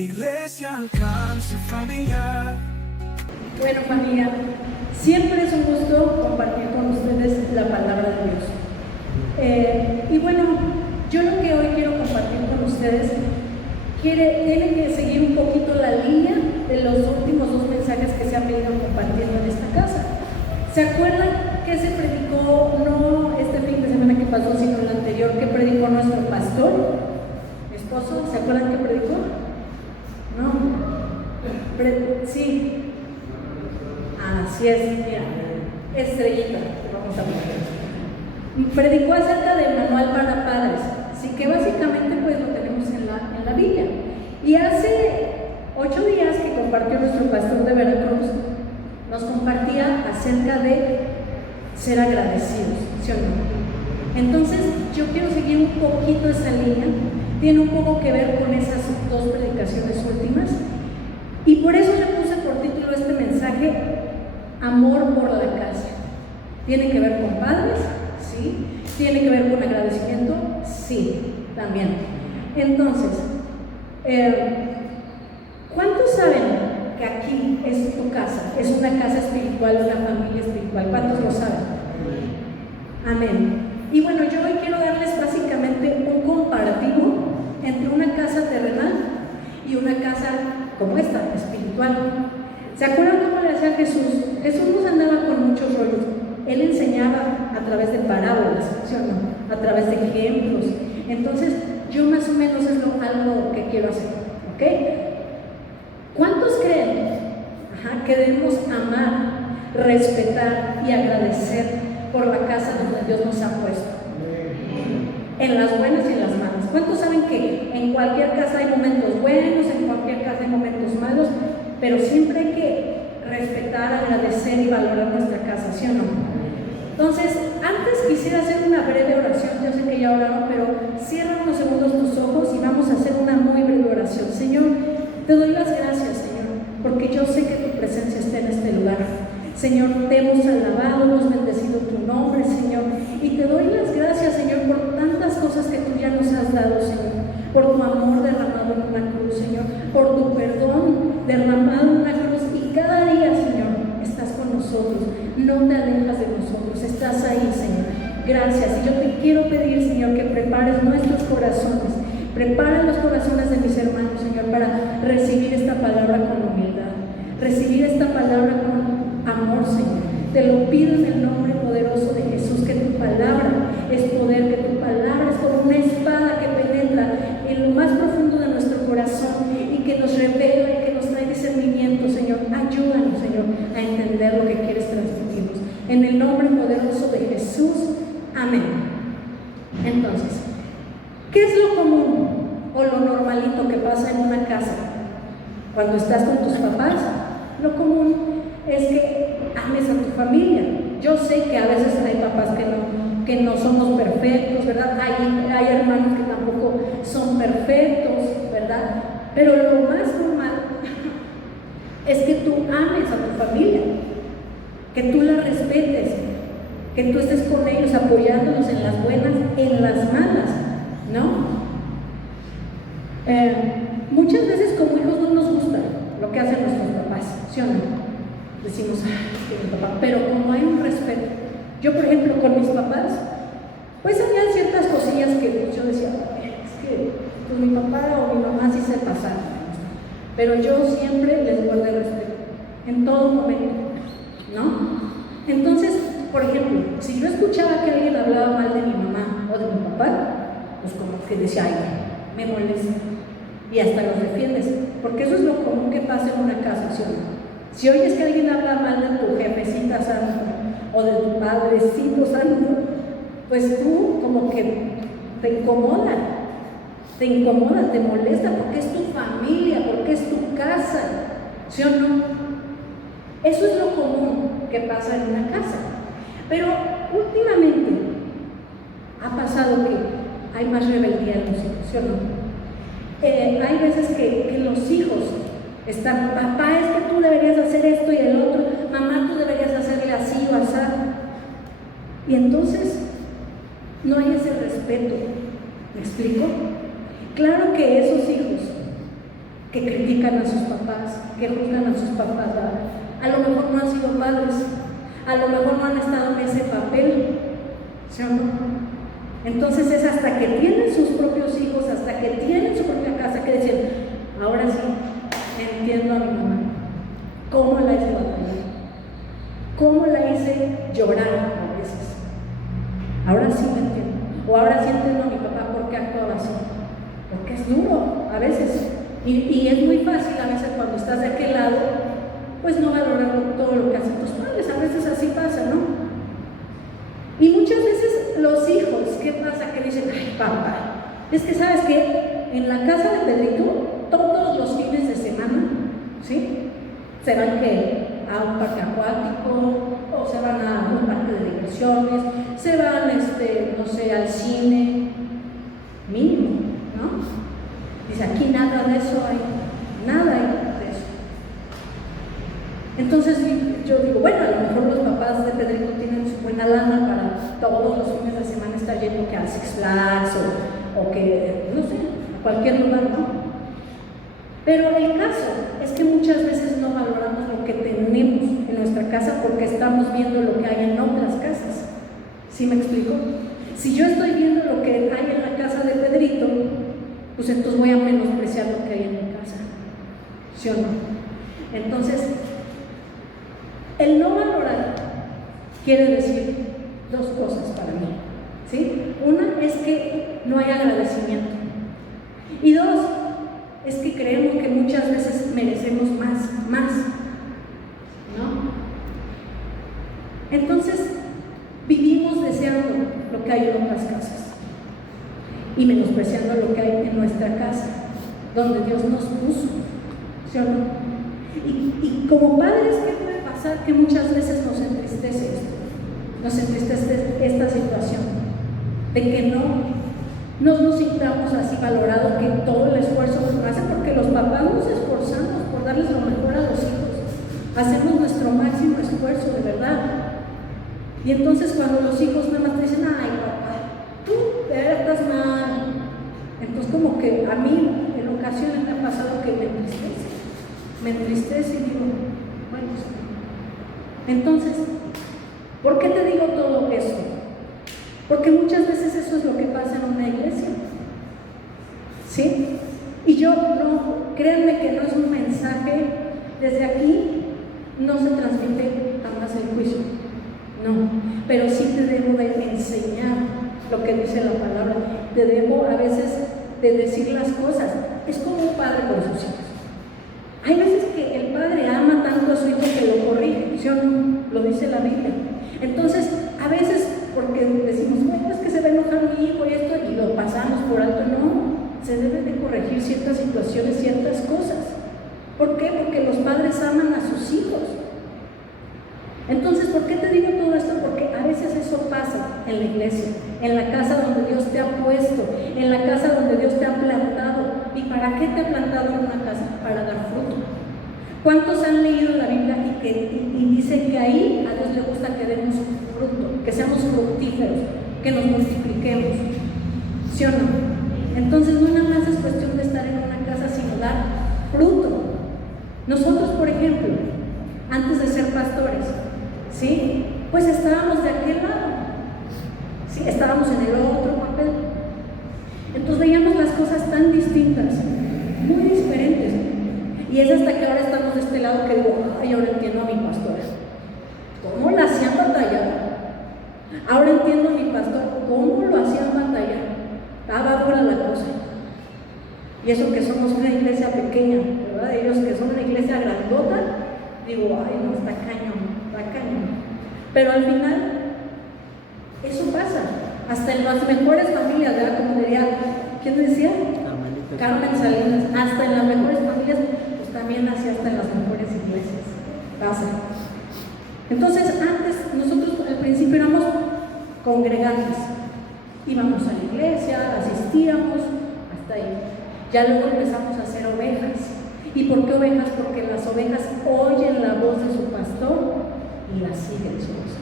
Iglesia Alcance Familiar. Bueno, familia, siempre es un gusto compartir con ustedes la palabra de Dios. Y bueno, yo lo que hoy quiero compartir con ustedes tiene que seguir un poquito la línea de los últimos dos mensajes que se han venido compartiendo en esta casa. ¿Se acuerdan que se predicó, no este fin de semana que pasó, sino el anterior, que predicó nuestro pastor, esposo? ¿Se acuerdan que predicó? ¿No? Sí. Así es, mira, estrellita, vamos a ver. Predicó acerca del manual para padres, así que básicamente pues lo tenemos en la Biblia. Y hace 8 días que compartió nuestro pastor de Veracruz, nos compartía acerca de ser agradecidos, ¿sí o no? Entonces yo quiero seguir un poquito esa línea, tiene un poco que ver con esas dos predicaciones últimas, y por eso le puse por título este mensaje, Amor por la casa. ¿Tiene que ver con padres? Sí. ¿Tiene que ver con agradecimiento? Sí, también. Entonces, ¿cuántos saben que aquí es tu casa? Es una casa espiritual, una familia espiritual. ¿Cuántos lo saben? Amén. Y bueno, yo hoy quiero darles básicamente un comparativo entre una casa terrenal y una casa como esta, espiritual. ¿Se acuerdan cómo le hacía Jesús? Jesús nos andaba con muchos rollos. Él enseñaba a través de parábolas, ¿sí o no? A través de ejemplos. Entonces, yo más o menos es algo que quiero hacer, ¿ok? ¿Cuántos creen que debemos amar, respetar y agradecer por la casa donde Dios nos ha puesto? En las buenas y en las malas. ¿Cuántos saben que en cualquier casa hay momentos buenos, en cualquier casa hay momentos malos, pero siempre hay que respetar, agradecer y valorar nuestra casa, ¿sí o no? Entonces, antes quisiera hacer una breve oración. Yo sé que ya oraron, pero cierra unos segundos tus ojos y vamos a hacer una muy breve oración. Señor, te doy las gracias, Señor, porque yo sé que tu presencia está en este lugar. Señor, te hemos alabado, hemos bendecido tu nombre, Señor, y te doy las gracias, Señor, por tantas cosas que tú ya nos has dado, Señor, por tu amor derramado en una cruz, Señor, por tu perdón derramado en una cruz, y cada día, Señor, estás con nosotros, no te alejas de nosotros, estás ahí, Señor. Gracias. Y yo te quiero pedir, Señor, que prepares nuestros corazones, prepara los corazones de mis hermanos, Señor, para recibir esta palabra con humildad, recibir esta palabra con amor, Señor. Te lo pido en el nombre poderoso de Jesús, que tu palabra es poder, que tu palabra es como una espada que penetra en lo más profundo de nuestro corazón y que nos revela y que nos trae discernimiento, Señor. Ayúdanos, Señor, a entender lo que quieres transmitirnos. En el nombre poderoso de Jesús, amén. Entonces, ¿qué es lo común o lo normalito que pasa en una casa? Cuando estás con tus papás, lo común es que ames a tu familia. Yo sé que a veces hay papás que no somos perfectos, ¿verdad? Hay hermanos que tampoco son perfectos, ¿verdad? Pero lo más normal es que tú ames a tu familia, que tú la respetes, que tú estés con ellos apoyándolos en las buenas, en las malas, ¿no? Muchas veces como hijos no nos gusta lo que hacen nuestros papás, ¿sí o no? Decimos, ay, mi papá, pero como hay un respeto. Yo, por ejemplo, con mis papás, pues había ciertas cosillas que yo decía, es que pues mi papá o mi mamá sí se pasaron, pero yo siempre les guardé respeto, en todo momento, ¿no? Entonces, por ejemplo, si yo escuchaba que alguien hablaba mal de mi mamá o de mi papá, pues como que decía, ay, me molesta, y hasta los defiendes, porque eso es lo común que pasa en una casa, ¿sí o no? Si oyes que alguien habla mal de tu jefecita santo o de tu padrecito santo, pues tú como que te incomoda, te molesta porque es tu familia, porque es tu casa, ¿sí o no? Eso es lo común que pasa en una casa. Pero últimamente ha pasado que hay más rebeldía en los hijos, ¿sí o no? Hay veces que los hijos están, papá, es que tú deberías hacer esto y el otro, mamá, tú deberías hacerle así o así. Y entonces no hay ese respeto. ¿Me explico? Claro que esos hijos que critican a sus papás, que juzgan a sus papás. A lo mejor no han sido padres, a lo mejor no han estado en ese papel, ¿sí o no? Entonces es hasta que tienen sus propios hijos, hasta que tienen su propia casa, que dicen, ahora sí, entiendo a mi mamá, cómo la hice batallar, cómo la hice llorar a veces. Ahora sí me entiendo, o ahora sí entiendo a mi papá por qué actuaba así, porque es duro a veces, y es muy fácil a veces cuando estás de aquel lado, pues no valorar todo lo que hacen tus padres, a veces así pasa, ¿no? Y muchas veces los hijos, ¿qué pasa? Que dicen, ay papá, es que sabes que en la casa de Pedrito, todos los fines de semana, ¿sí? Se van que a un parque acuático, o se van a un parque de diversiones, se van, no sé, al cine, mínimo, ¿no? Dice, aquí nada de eso hay, nada hay de eso. Entonces yo digo, bueno, a lo mejor los papás de Pedrito tienen su buena lana para todos los fines de semana estar yendo que a Six Flags o que, no sé, a cualquier lugar, ¿no? Pero el caso es que muchas veces no valoramos lo que tenemos en nuestra casa porque estamos viendo lo que hay en otras casas. ¿Sí me explico? Si yo estoy viendo lo que hay en la casa de Pedrito, pues entonces voy a menospreciar lo que hay en mi casa. ¿Sí o no? Entonces, el no valorar quiere decir dos cosas para mí, ¿sí? Una es que no hay agradecimiento. Y dos, es que creemos que muchas veces merecemos más, ¿no? Entonces, vivimos deseando lo que hay en otras casas y menospreciando lo que hay en nuestra casa, donde Dios nos puso, ¿sí o no? Y como padres, ¿qué puede pasar? Que muchas veces nos entristece esto, nos entristece esta situación, de que no nos sintamos así valorados, que todo el esfuerzo nos hace, porque los papás nos esforzamos por darles lo mejor a los hijos, hacemos nuestro máximo esfuerzo, de verdad. Y entonces cuando los hijos nada más te dicen, ay papá, tú de verdad estás mal, entonces como que a mí en ocasiones me ha pasado que me entristece y digo, bueno, entonces, ¿por qué te digo todo eso? Porque muchas veces eso es lo que pasa en una iglesia, ¿sí? Y yo, no, créanme que no es un mensaje, desde aquí no se transmite jamás el juicio, no, pero sí te debo de enseñar lo que dice la palabra, te debo a veces de decir las cosas, es como un padre con sus hijos. Hay veces que el padre ama tanto a su hijo que lo corrige, ¿sí o no? Lo dice la Biblia. Entonces, a veces, porque decimos, bueno, es que se va a enojar mi hijo y esto, y lo pasamos por alto, no, se deben de corregir ciertas situaciones, ciertas cosas. ¿Por qué? Porque los padres aman a sus hijos. Entonces, ¿por qué te digo todo esto? Porque a veces eso pasa en la iglesia, en la casa donde Dios te ha puesto, en la casa donde Dios te ha plantado. ¿Y para qué te ha plantado en una casa? Para dar fruto. ¿Cuántos han leído la Biblia y dicen que ahí a Dios le gusta que demos fruto, que seamos fructíferos, que nos multipliquemos? ¿Sí o no? Entonces no nada más es cuestión de estar en una casa, sino dar fruto. Nosotros, por ejemplo, antes de ser pastores, ¿sí? Pues estábamos de aquel lado, ¿sí? Estábamos en el otro papel. Entonces veíamos las cosas tan distintas, muy diferentes. Y es hasta que ahora estamos de este lado que digo, ay, ahora entiendo a mi pastora. ¿Cómo la hacían batallar? Ahora entiendo a mi pastor, ¿cómo lo hacían batallar? Estaba dura la cosa. Y eso que somos una iglesia pequeña, ¿verdad? Ellos que son una iglesia grandota, digo, ay, no, está cañón. Pero al final, eso pasa. Hasta en las mejores familias, ¿verdad? Como diría, ¿quién decía? Carmen Salinas. Hasta en las mejores familias, pues también así hasta en las mejores iglesias. Pasa. Entonces, antes, nosotros al principio éramos congregantes. Íbamos a la iglesia, asistíamos, hasta ahí. Ya luego empezamos a hacer ovejas. ¿Y por qué ovejas? Porque las ovejas oyen la voz de su pastor y la siguen su voz.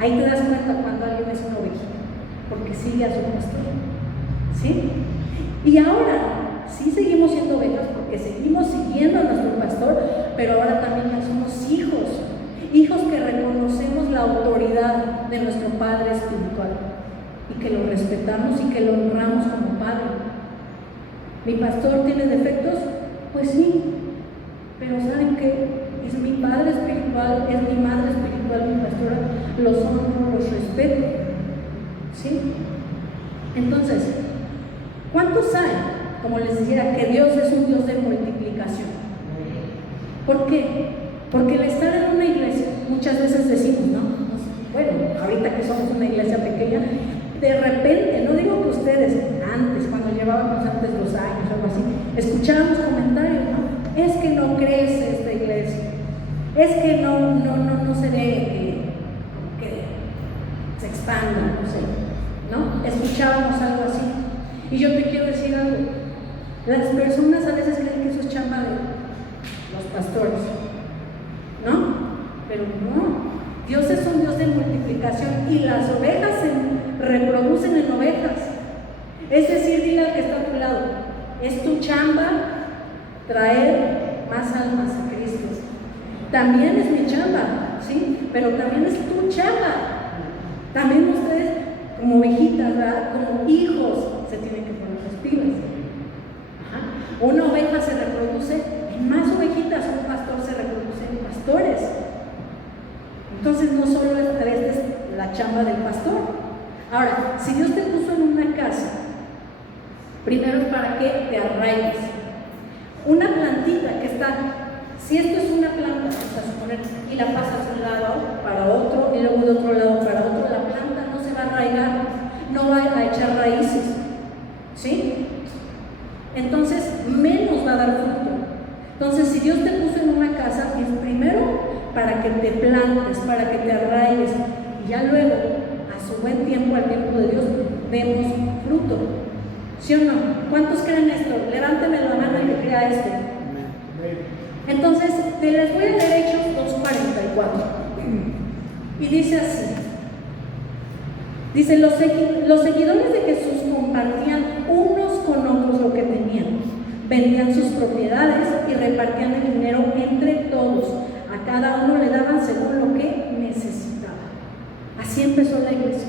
Ahí te das cuenta cuando alguien es una ovejita, porque sigue a su pastor, ¿sí? Y ahora sí seguimos siendo ovejas porque seguimos pero ahora también ya somos hijos. Hijos que reconocemos la autoridad de nuestro Padre espiritual y que lo respetamos y que lo honramos como Padre. ¿Mi pastor tiene defectos? Pues sí, pero ¿saben qué? Es mi Padre espiritual, es mi Madre espiritual, mi pastora, los honro, los respeto. ¿Sí? Entonces, ¿cuántos saben, como les decía, que Dios es un Dios de multiplicación? ¿Por qué? Porque al estar en una iglesia, muchas veces decimos, ¿no? Bueno, ahorita que somos una iglesia pequeña, de repente, no digo que ustedes, antes, cuando llevábamos antes 2 años o algo así, escuchábamos comentarios, ¿no? Es que no crece esta iglesia, es que no se ve que se expanda, no sé, ¿no? Escuchábamos algo así. Y yo te quiero decir algo, las personas a veces creen que eso es chamba de los pastores, ¿no? Pero no, Dios es un Dios de multiplicación y las ovejas se reproducen en ovejas. Es decir, dile al que está a tu lado, es tu chamba traer más almas a Cristo. También es mi chamba, ¿sí? Pero también es tu chamba. También ustedes, como ovejitas, ¿verdad? Como hijos, se tienen que poner las pilas. Ajá. Una oveja se reproduce en más ovejitas, un pastor se reproduce en pastores. Entonces no solo es a veces la chamba del pastor. Ahora, si Dios te puso en una casa, primero es para que te arraigues. Una plantita que está, si esto es una planta, vamos a suponer, y la pasas de un lado para otro, y luego de otro lado para otro, la planta no se va a arraigar, no va a echar raíces, ¿sí? Entonces, menos va a dar fruto. Entonces, si Dios te puso en una casa, es primero para que te plantes, para que te arraigues, y ya luego, a su buen tiempo, al tiempo de Dios, vemos fruto. ¿Sí o no? ¿Cuántos creen esto? Levánteme la mano el que crea esto. Entonces, te les voy a leer Hechos 2:44. Y dice así. Dice, los seguidores de Jesús compartían unos con otros lo que tenían. Vendían sus propiedades y repartían el dinero entre todos. A cada uno le daban según lo que necesitaba. Así empezó la iglesia.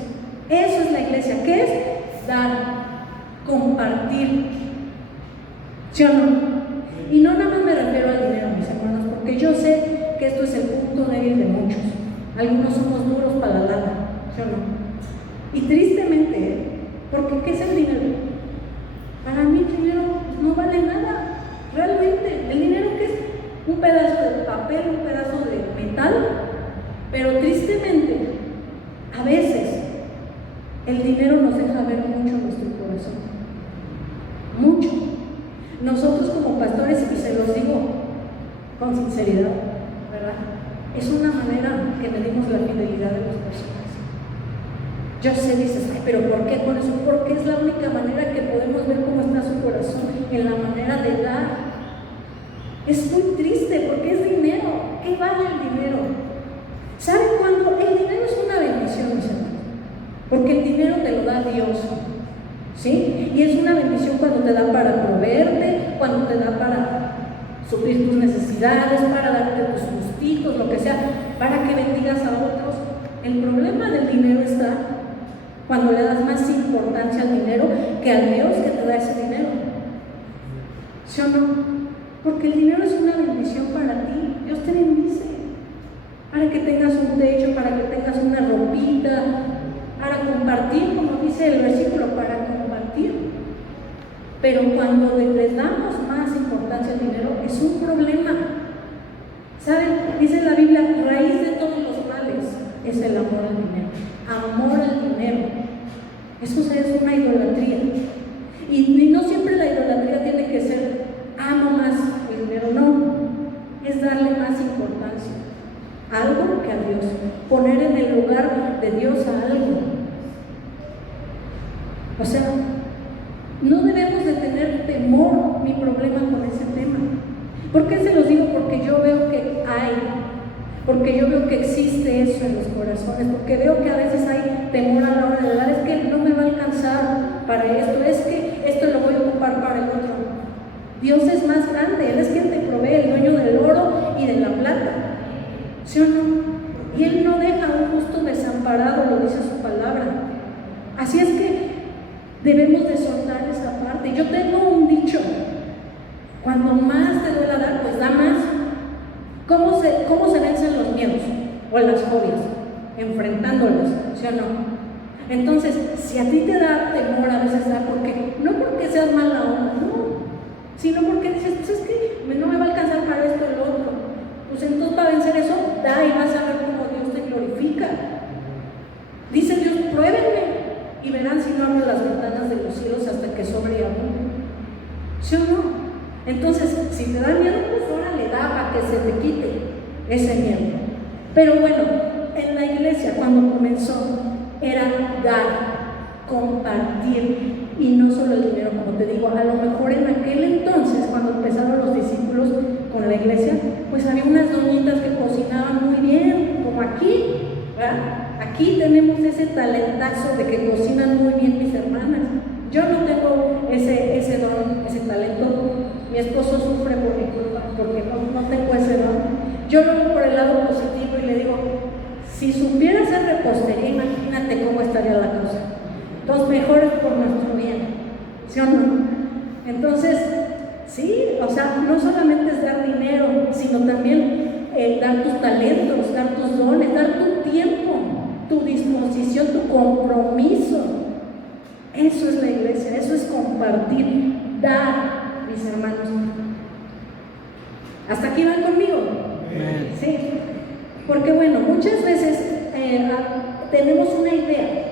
Eso es la iglesia. ¿Qué es? Dar, compartir. ¿Sí o no? Y no nada más me refiero al dinero, mis hermanos, porque yo sé que esto es el punto débil de muchos. Algunos somos duros para la lana, ¿sí o no? Y tristemente, porque ¿qué es el dinero? Para mí el dinero no vale nada, realmente. El dinero que es un pedazo de papel, un pedazo de metal, pero tristemente, a veces, el dinero nos deja ver mucho nuestro corazón. Mucho. Nosotros como pastores, y se los digo con sinceridad, ¿verdad? Es una manera que medimos la fidelidad de las personas. Yo sé, dices, ay, pero ¿por qué con eso? Porque es la única manera que podemos ver cómo está su corazón, en la manera de dar. Es muy triste porque es dinero. ¿Qué vale el dinero? ¿Saben cuándo? El dinero es una bendición, mis hermanos, porque el dinero te lo da Dios, ¿sí? Y es una bendición cuando te da para proveerte, cuando te da para suplir tus necesidades, para darte tus gusticos, lo que sea, para que bendigas a otros. El problema del dinero está cuando le das más importancia al dinero que al Dios que te da ese dinero. ¿Sí o no? Porque el dinero es una bendición para ti. Dios te bendice para que tengas un techo, para que tengas una ropita, para compartir, como dice el versículo, para compartir. Pero cuando le damos más importancia al dinero, es un problema. ¿Saben? Dice la Biblia, raíz de todos los males es el amor al dinero. Amor al dinero. Eso es una idolatría. Y no siempre la idolatría tiene que ser amo más el dinero, no. Es darle más importancia a algo que a Dios. Poner en el lugar de Dios a algo. O sea, no debemos de tener temor ni problema con ese tema. ¿Por qué se los digo? Porque yo veo que hay, porque yo veo que existe eso en los corazones, porque veo que a veces hay temor a la hora de dar. Es que no me va a alcanzar para esto, es que esto lo voy a ocupar para el otro. Dios es más grande, Él es quien te provee, el dueño del oro y ¿Sí o no? Y Él no deja a un justo desamparado, lo dice su palabra. Así es que debemos de soltar esa parte. Yo tengo un dicho: cuando más te duela dar, pues da más. ¿Cómo se vencen los miedos o las fobias? Enfrentándolos, ¿sí o no? Entonces, si a ti te da temor a veces dar, no porque seas mala onda, no, sino porque dices, pues es que no me va a alcanzar para esto o lo otro. Pues entonces, para vencer eso, da y vas a ver cómo Dios te glorifica. Dice Dios: pruébenme y verán si no abro las ventanas de los cielos hasta que sobre y abunde. ¿Sí o no? Entonces, si te da miedo, pues órale, da para que se te quite ese miedo. Pero bueno, en la iglesia cuando comenzó era dar, compartir, y no solo el dinero, como te digo. A lo mejor en aquel entonces, cuando empezaron los discípulos con la iglesia, pues había unas doñitas que cocinaban muy bien, como aquí, ¿verdad? Aquí tenemos ese talentazo de que cocinan muy bien mis hermanas. Yo no tengo ese don, ese talento. Mi esposo sufre por mi culpa porque no tengo ese don. Yo lo veo por el lado positivo y le digo: si supiera hacer repostería, imagínate cómo estaría la cosa. Entonces, mejor es por nuestro bien, ¿sí o no? Entonces, sí, o sea, no solamente es dar dinero, sino también dar tus talentos, dar tus dones, dar tu tiempo, tu disposición, tu compromiso. Eso es la iglesia, eso es compartir, dar, mis hermanos. ¿Hasta aquí van conmigo? Sí. Porque bueno, muchas veces tenemos una idea,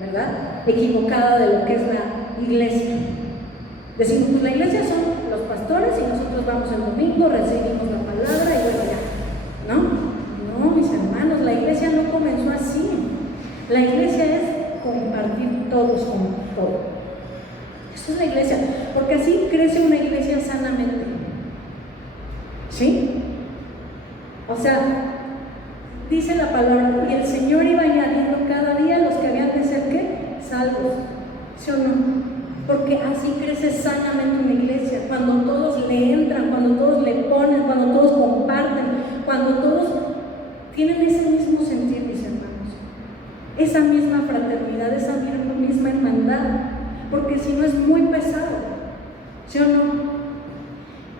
¿verdad?, equivocada de lo que es la iglesia. Decimos, pues la iglesia son los pastores y nosotros vamos el domingo, recibimos la palabra y bueno, ya. No, mis hermanos, la iglesia no comenzó así. La iglesia es compartir todos con todo. Eso es la iglesia, porque así crece una iglesia sanamente. ¿Sí? O sea, dice la palabra, y el Señor iba añadiendo cada día los que habían de ser, ¿qué? Salvos. ¿Sí o no? Porque así crece sanamente una iglesia, cuando todos le entran, cuando todos le ponen, cuando todos comparten, cuando todos tienen ese mismo sentir, mis hermanos, esa misma fraternidad, esa misma hermandad, porque si no es muy pesado, ¿sí o no?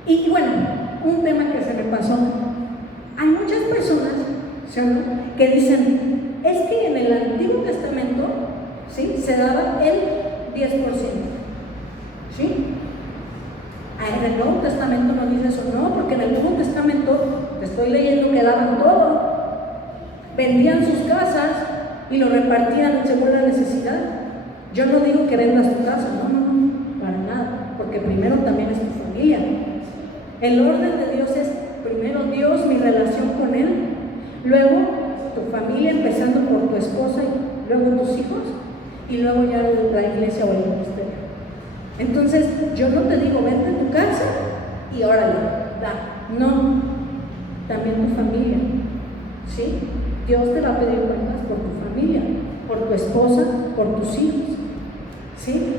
Y bueno, un tema que se me pasó: hay muchas personas, ¿sí o no?, que dicen, es que en el Antiguo Testamento, ¿sí?, se daba el 10%, ¿sí? En el Nuevo Testamento no dice eso, no, porque en el Nuevo Testamento, te estoy leyendo, que daban todo, vendían sus casas y lo repartían según la necesidad. Yo no digo que vendas tu casa, no, para nada, porque primero también es tu familia. El orden de Dios es primero Dios, mi relación con Él, luego tu familia, empezando por tu esposa y luego tus hijos, y luego ya la iglesia o el ministerio. Entonces, yo no te digo, vente a tu casa y órale, da. No, también tu familia, ¿sí? Dios te va a pedir cuentas por tu familia, por tu esposa, por tus hijos, ¿sí?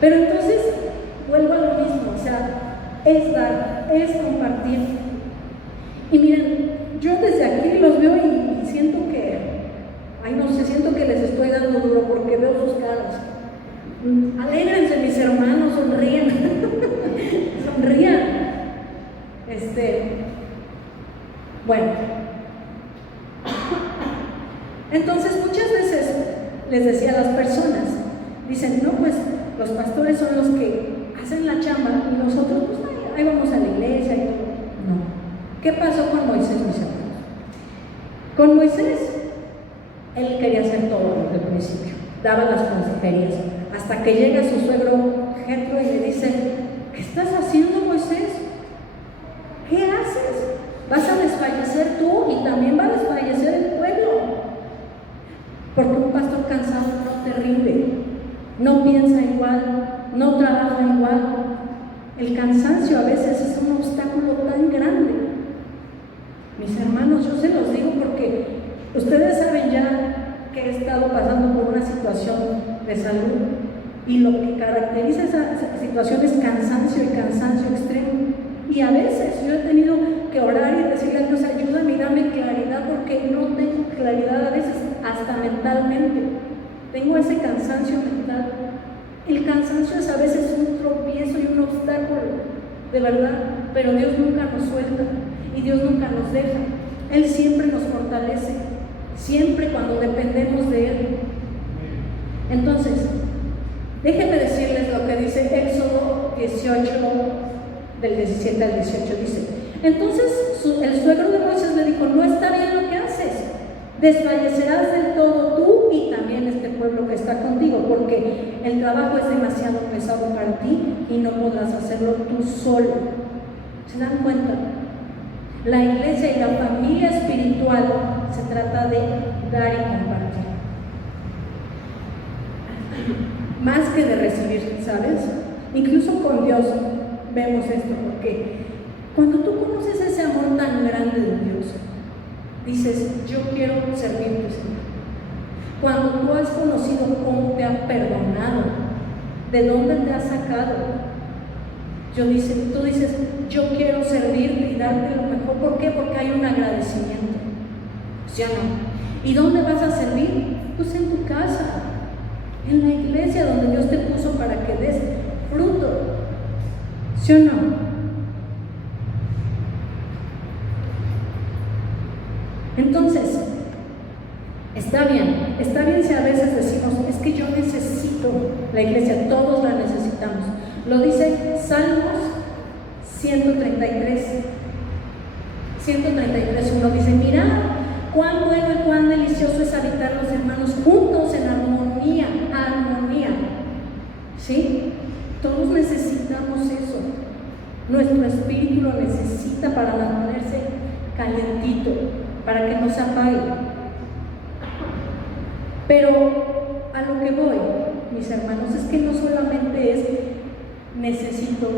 Pero entonces, vuelvo a lo mismo, o sea, es dar, es compartir. Y miren, yo desde aquí los veo y siento que, siento que les estoy dando duro porque veo sus caras. Alégrense, mis hermanos, sonríen. Sonrían. Bueno. Entonces, muchas veces les decía a las personas, dicen, no, pues los pastores son los que hacen la chamba y nosotros, pues ahí vamos a la iglesia y todo. No. ¿Qué pasó con Moisés, mis hermanos? Con Moisés, él quería hacer todo desde el principio, daba las consejerías, hasta que llega su suegro Jetro y le dice, ¿qué estás haciendo, Moisés? ¿Qué haces? Vas a desfallecer tú y también va a desfallecer el pueblo. Porque un pastor cansado no te rinde, no piensa igual, no trabaja igual. El cansancio a veces es un obstáculo tan grande. Mis hermanos, yo se los digo porque ustedes saben ya que he estado pasando por una situación de salud y lo que caracteriza esa situación es cansancio y cansancio extremo. Y a veces yo he tenido que orar y decirle a Dios, ayúdame y dame claridad a veces, hasta mentalmente. Tengo ese cansancio mental. El cansancio es a veces un tropiezo y un obstáculo, de verdad, pero Dios nunca nos suelta y Dios nunca nos deja. Él siempre nos fortalece, siempre cuando dependemos de Él. Entonces, déjenme decirles lo que dice Éxodo 18, del 17 al 18, dice: entonces el suegro de Moisés le dijo: no está bien lo que haces, desfallecerás del todo tú y también este pueblo que está contigo, porque el trabajo es demasiado pesado para ti y no podrás hacerlo tú solo. ¿Se dan cuenta? La iglesia y la familia espiritual se trata de dar y compartir, más que de recibir, ¿sabes? Incluso con Dios vemos esto, porque cuando tú conoces ese amor tan grande de Dios, dices: yo quiero servirte, Señor. Cuando tú has conocido cómo te ha perdonado, de dónde te ha sacado, tú dices: yo quiero servirte y darte lo mejor. ¿Por qué? Porque hay un agradecimiento, ¿sí o no? ¿Y dónde vas a servir? Pues en tu casa, en la iglesia donde Dios te puso para que des fruto, ¿sí o no? Entonces, está bien si a veces decimos: es que yo necesito la iglesia, todos la necesitamos. Lo dice Salmos 133, 133:1, dice: mirad cuán bueno y cuán delicioso es habitar los hermanos juntos en armonía, ¿sí? Todos necesitamos eso. Nuestro espíritu lo necesita para mantenerse calentito, para que no se apague. Pero a lo que voy, mis hermanos, es que no solamente es necesito,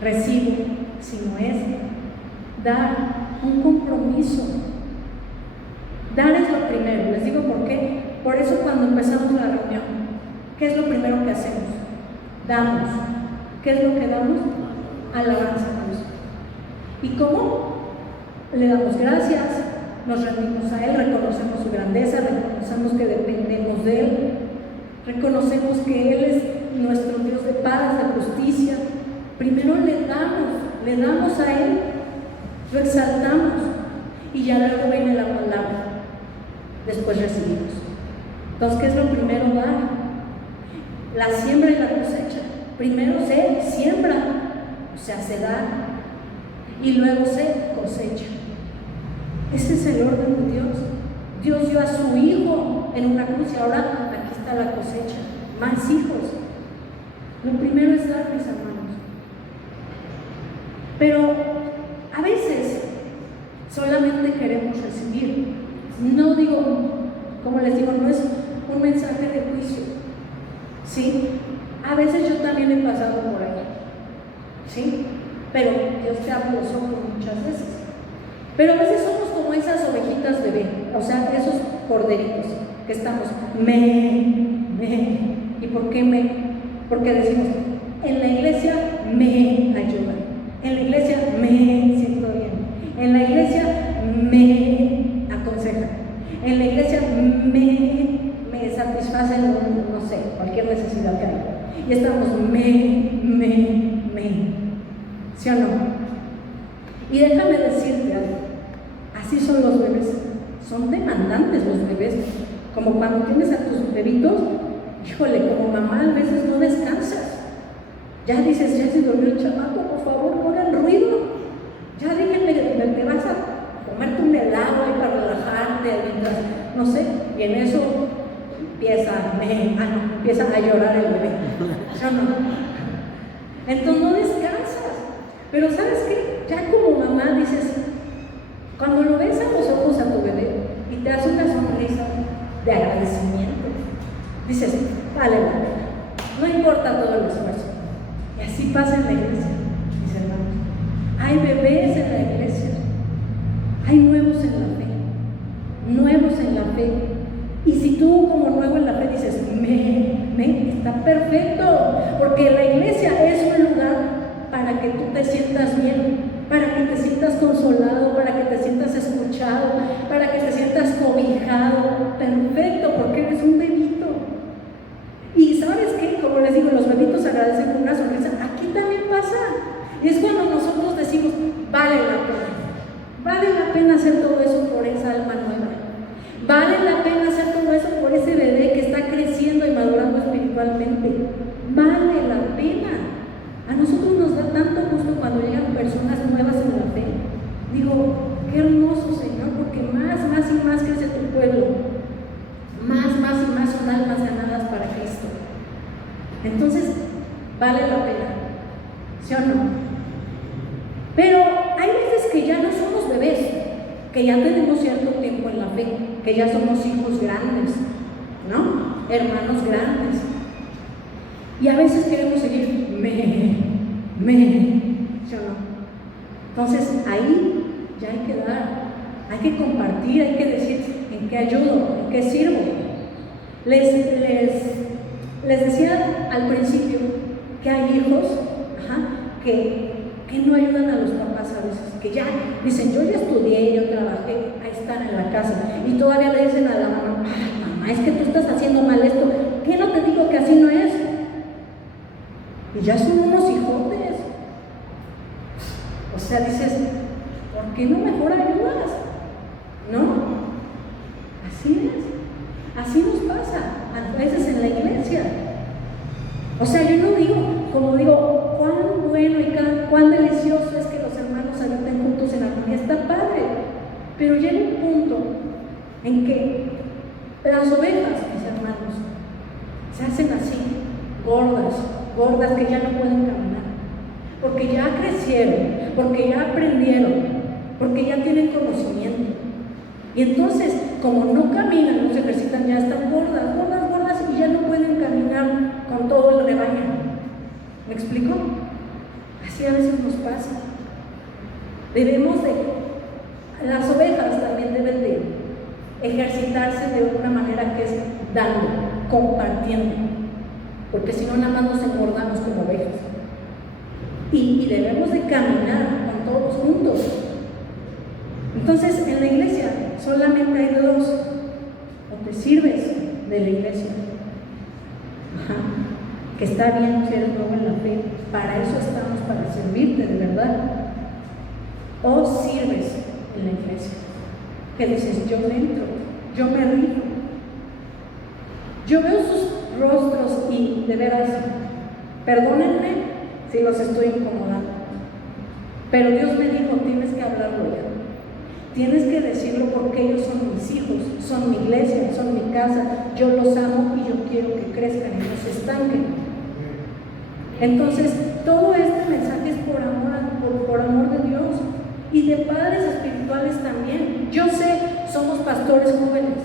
recibo, sino es dar un compromiso. Dar es lo primero. Les digo por qué. Por eso cuando empezamos la reunión, ¿qué es lo primero que hacemos? Damos. ¿Qué es lo que damos? Alabanza a Dios. ¿Y cómo? Le damos gracias, nos rendimos a Él, reconocemos su grandeza, reconocemos que dependemos de Él, reconocemos que Él es nuestro Dios de paz, de justicia. Primero le damos a Él, lo exaltamos y ya luego viene la palabra, después recibimos. Entonces, ¿qué es lo primero? Dar. La siembra y la cosecha. Primero se siembra, o sea, se da, y luego se cosecha. Ese es el orden de Dios. Dios dio a su Hijo en una cruz y ahora aquí está la cosecha, más hijos. Lo primero es dar, mis hermanos. Pero a veces solamente queremos recibir. No digo, como les digo, no es un mensaje de juicio, ¿sí? A veces yo también he pasado por ahí, ¿sí? Pero Dios te abre los ojos muchas veces. Pero a veces somos como esas ovejitas bebé, o sea, esos corderitos que estamos, ¿Y por qué me? Porque decimos: en la iglesia me ayudan, en la iglesia me siento bien, en la iglesia me aconsejan, en la iglesia me satisfacen, no sé, cualquier necesidad que haya. Y estamos ¿sí o no? Y déjame decirte algo, así son los bebés, son demandantes los bebés, como cuando tienes a tus bebitos, híjole, como mamá a veces no descansas, ya dices: ya se durmió el chamaco, por favor no hagan ruido, ya déjenme, te vas a comerte un helado ahí para relajarte, mientras, no sé, y en eso empieza a llorar el bebé, ¿sí o no? Entonces no descansas. Pero ¿sabes qué? Ya como mamá dices, cuando lo ves a los ojos a tu bebé y te hace una sonrisa de agradecimiento, dices: vale la pena, no importa todo el esfuerzo. Y así pasa en la iglesia, mis hermanos. Hay bebés en la iglesia, hay nuevos en la fe. Y si tú como nuevo en la fe dices: está perfecto, porque la iglesia es un lugar para que tú te sientas bien, para que te sientas consolado, para que te sientas escuchado, para que te sientas cobijado, Vale la pena hacer todo eso por esa alma nueva. Vale la pena hacer todo eso por ese bebé que está creciendo y madurando espiritualmente. Vale la pena. A nosotros nos da tanto gusto cuando llegan personas nuevas en la fe. Digo, qué hermoso, Señor, porque más y más crece tu pueblo. Más y más son almas ganadas para Cristo. Entonces, vale la pena. ¿Sí o no? Pero hay veces que ya no somos bebés, que ya tenemos cierto tiempo en la fe, que ya somos hijos grandes, ¿no? Hermanos grandes. Y a veces queremos seguir, ¿sí o no? Entonces ahí ya hay que dar, hay que compartir, hay que decir en qué ayudo, en qué sirvo. Les decía al principio que hay hijos que no ayudan a los papás a veces, que ya dicen, yo ya estudié, yo trabajé, ahí están en la casa, y todavía le dicen a la mamá, ay mamá, es que tú estás haciendo mal esto, ¿qué no te digo que así no es? Y ya son unos hijotes. O sea, dices, ¿por qué no mejor ayudas? ¿No? Así es, así nos pasa a veces en la iglesia. O sea, yo no digo, como digo, cuán bueno y cuán delicioso es que los hermanos habiten juntos en armonía, está padre, pero llega un punto en que las ovejas, mis hermanos, se hacen así, gordas que ya no pueden caminar, porque ya crecieron, porque ya aprendieron, porque ya tienen conocimiento. Y entonces, como no caminan, no se ejercitan, ya están gordas y ya no pueden caminar con todo el rebaño. ¿Me explico? Así a veces nos pasa. Las ovejas también deben de ejercitarse de una manera que es dando, compartiendo, porque si no nada más nos engordamos como ovejas. Y debemos de caminar con todos juntos. Entonces, en la iglesia solamente hay dos: o te sirves de la iglesia, que está bien si eres nuevo en la fe, para eso estamos, para servirte de verdad, o sirves en la iglesia, que dices, yo entro, yo me rifo. Yo veo sus rostros y de veras, perdónenme si los estoy incomodando, pero Dios me dijo, tienes que hablarlo ya. Tienes que decirlo porque ellos son mis hijos, son mi iglesia, son mi casa, yo los amo y yo quiero que crezcan y no se estanquen. Entonces, todo este mensaje es por amor de Dios y de padres espirituales también. Yo sé, somos pastores jóvenes,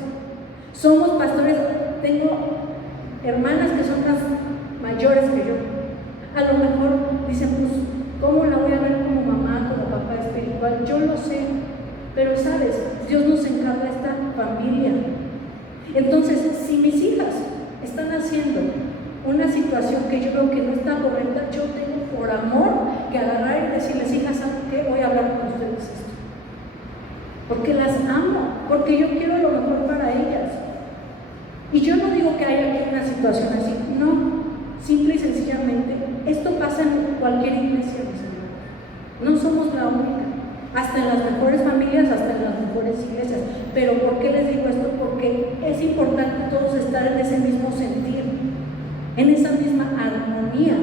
somos pastores, tengo hermanas que son más mayores que yo. A lo mejor dicen, pues, ¿cómo la voy a ver como mamá, como papá espiritual? Yo lo sé. Pero sabes, Dios nos encarga esta familia. Entonces, si mis hijas están haciendo una situación que yo veo que no está correcta, yo tengo por amor que agarrar y decirles, hijas, ¿saben qué? Voy a hablar con ustedes esto. Porque las amo, porque yo quiero lo mejor para ellas. Y yo no digo que haya aquí una situación así, no. Simple y sencillamente, esto pasa en cualquier iglesia, mis hermanos. No somos la única. Hasta en las mejores familias, hasta en las mejores iglesias. Pero ¿por qué les digo esto? Porque es importante todos estar en ese mismo sentir, en esa misma armonía,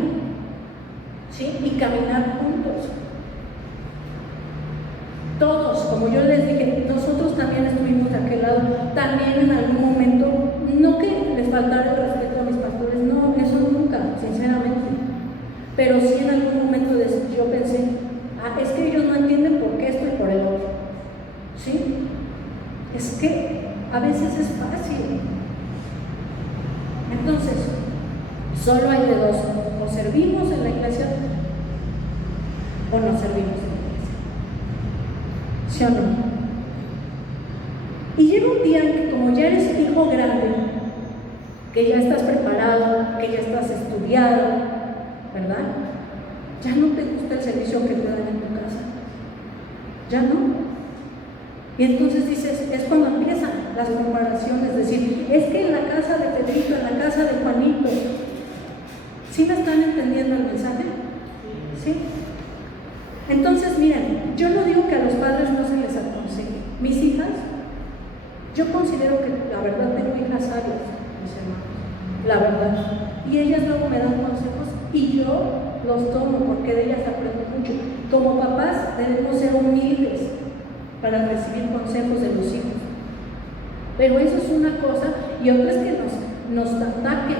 ¿sí? Y caminar juntos. Todos, como yo les dije, nosotros también estuvimos de aquel lado, también en algún momento, no que les faltara el respeto a mis pastores, no, eso nunca, sinceramente. Pero sí en algún momento yo pensé, es que ellos no entienden por qué esto y por el otro. ¿Sí? Es que a veces es fácil. Entonces, solo hay de dos: o servimos en la iglesia o no servimos en la iglesia. ¿Sí o no? Y llega un día en que, como ya eres hijo grande, que ya estás preparado, que ya estás estudiado, ¿verdad? Ya no te gusta el servicio que te dan en tu casa. Ya no. Y entonces dices, es cuando empiezan las comparaciones, decir, es que en la casa de Pedrito, en la casa de Juanito, ¿sí me están entendiendo el mensaje? ¿Sí? Entonces, miren, yo no digo que a los padres no se les aconseje. Mis hijas, yo considero que la verdad tengo hijas sabias, mis hermanos, la verdad. Y ellas luego me dan consejos y yo los tomo porque de ellas aprendo mucho. Como papás debemos ser humildes para recibir consejos de los hijos. Pero eso es una cosa, y otra es que nos ataquen,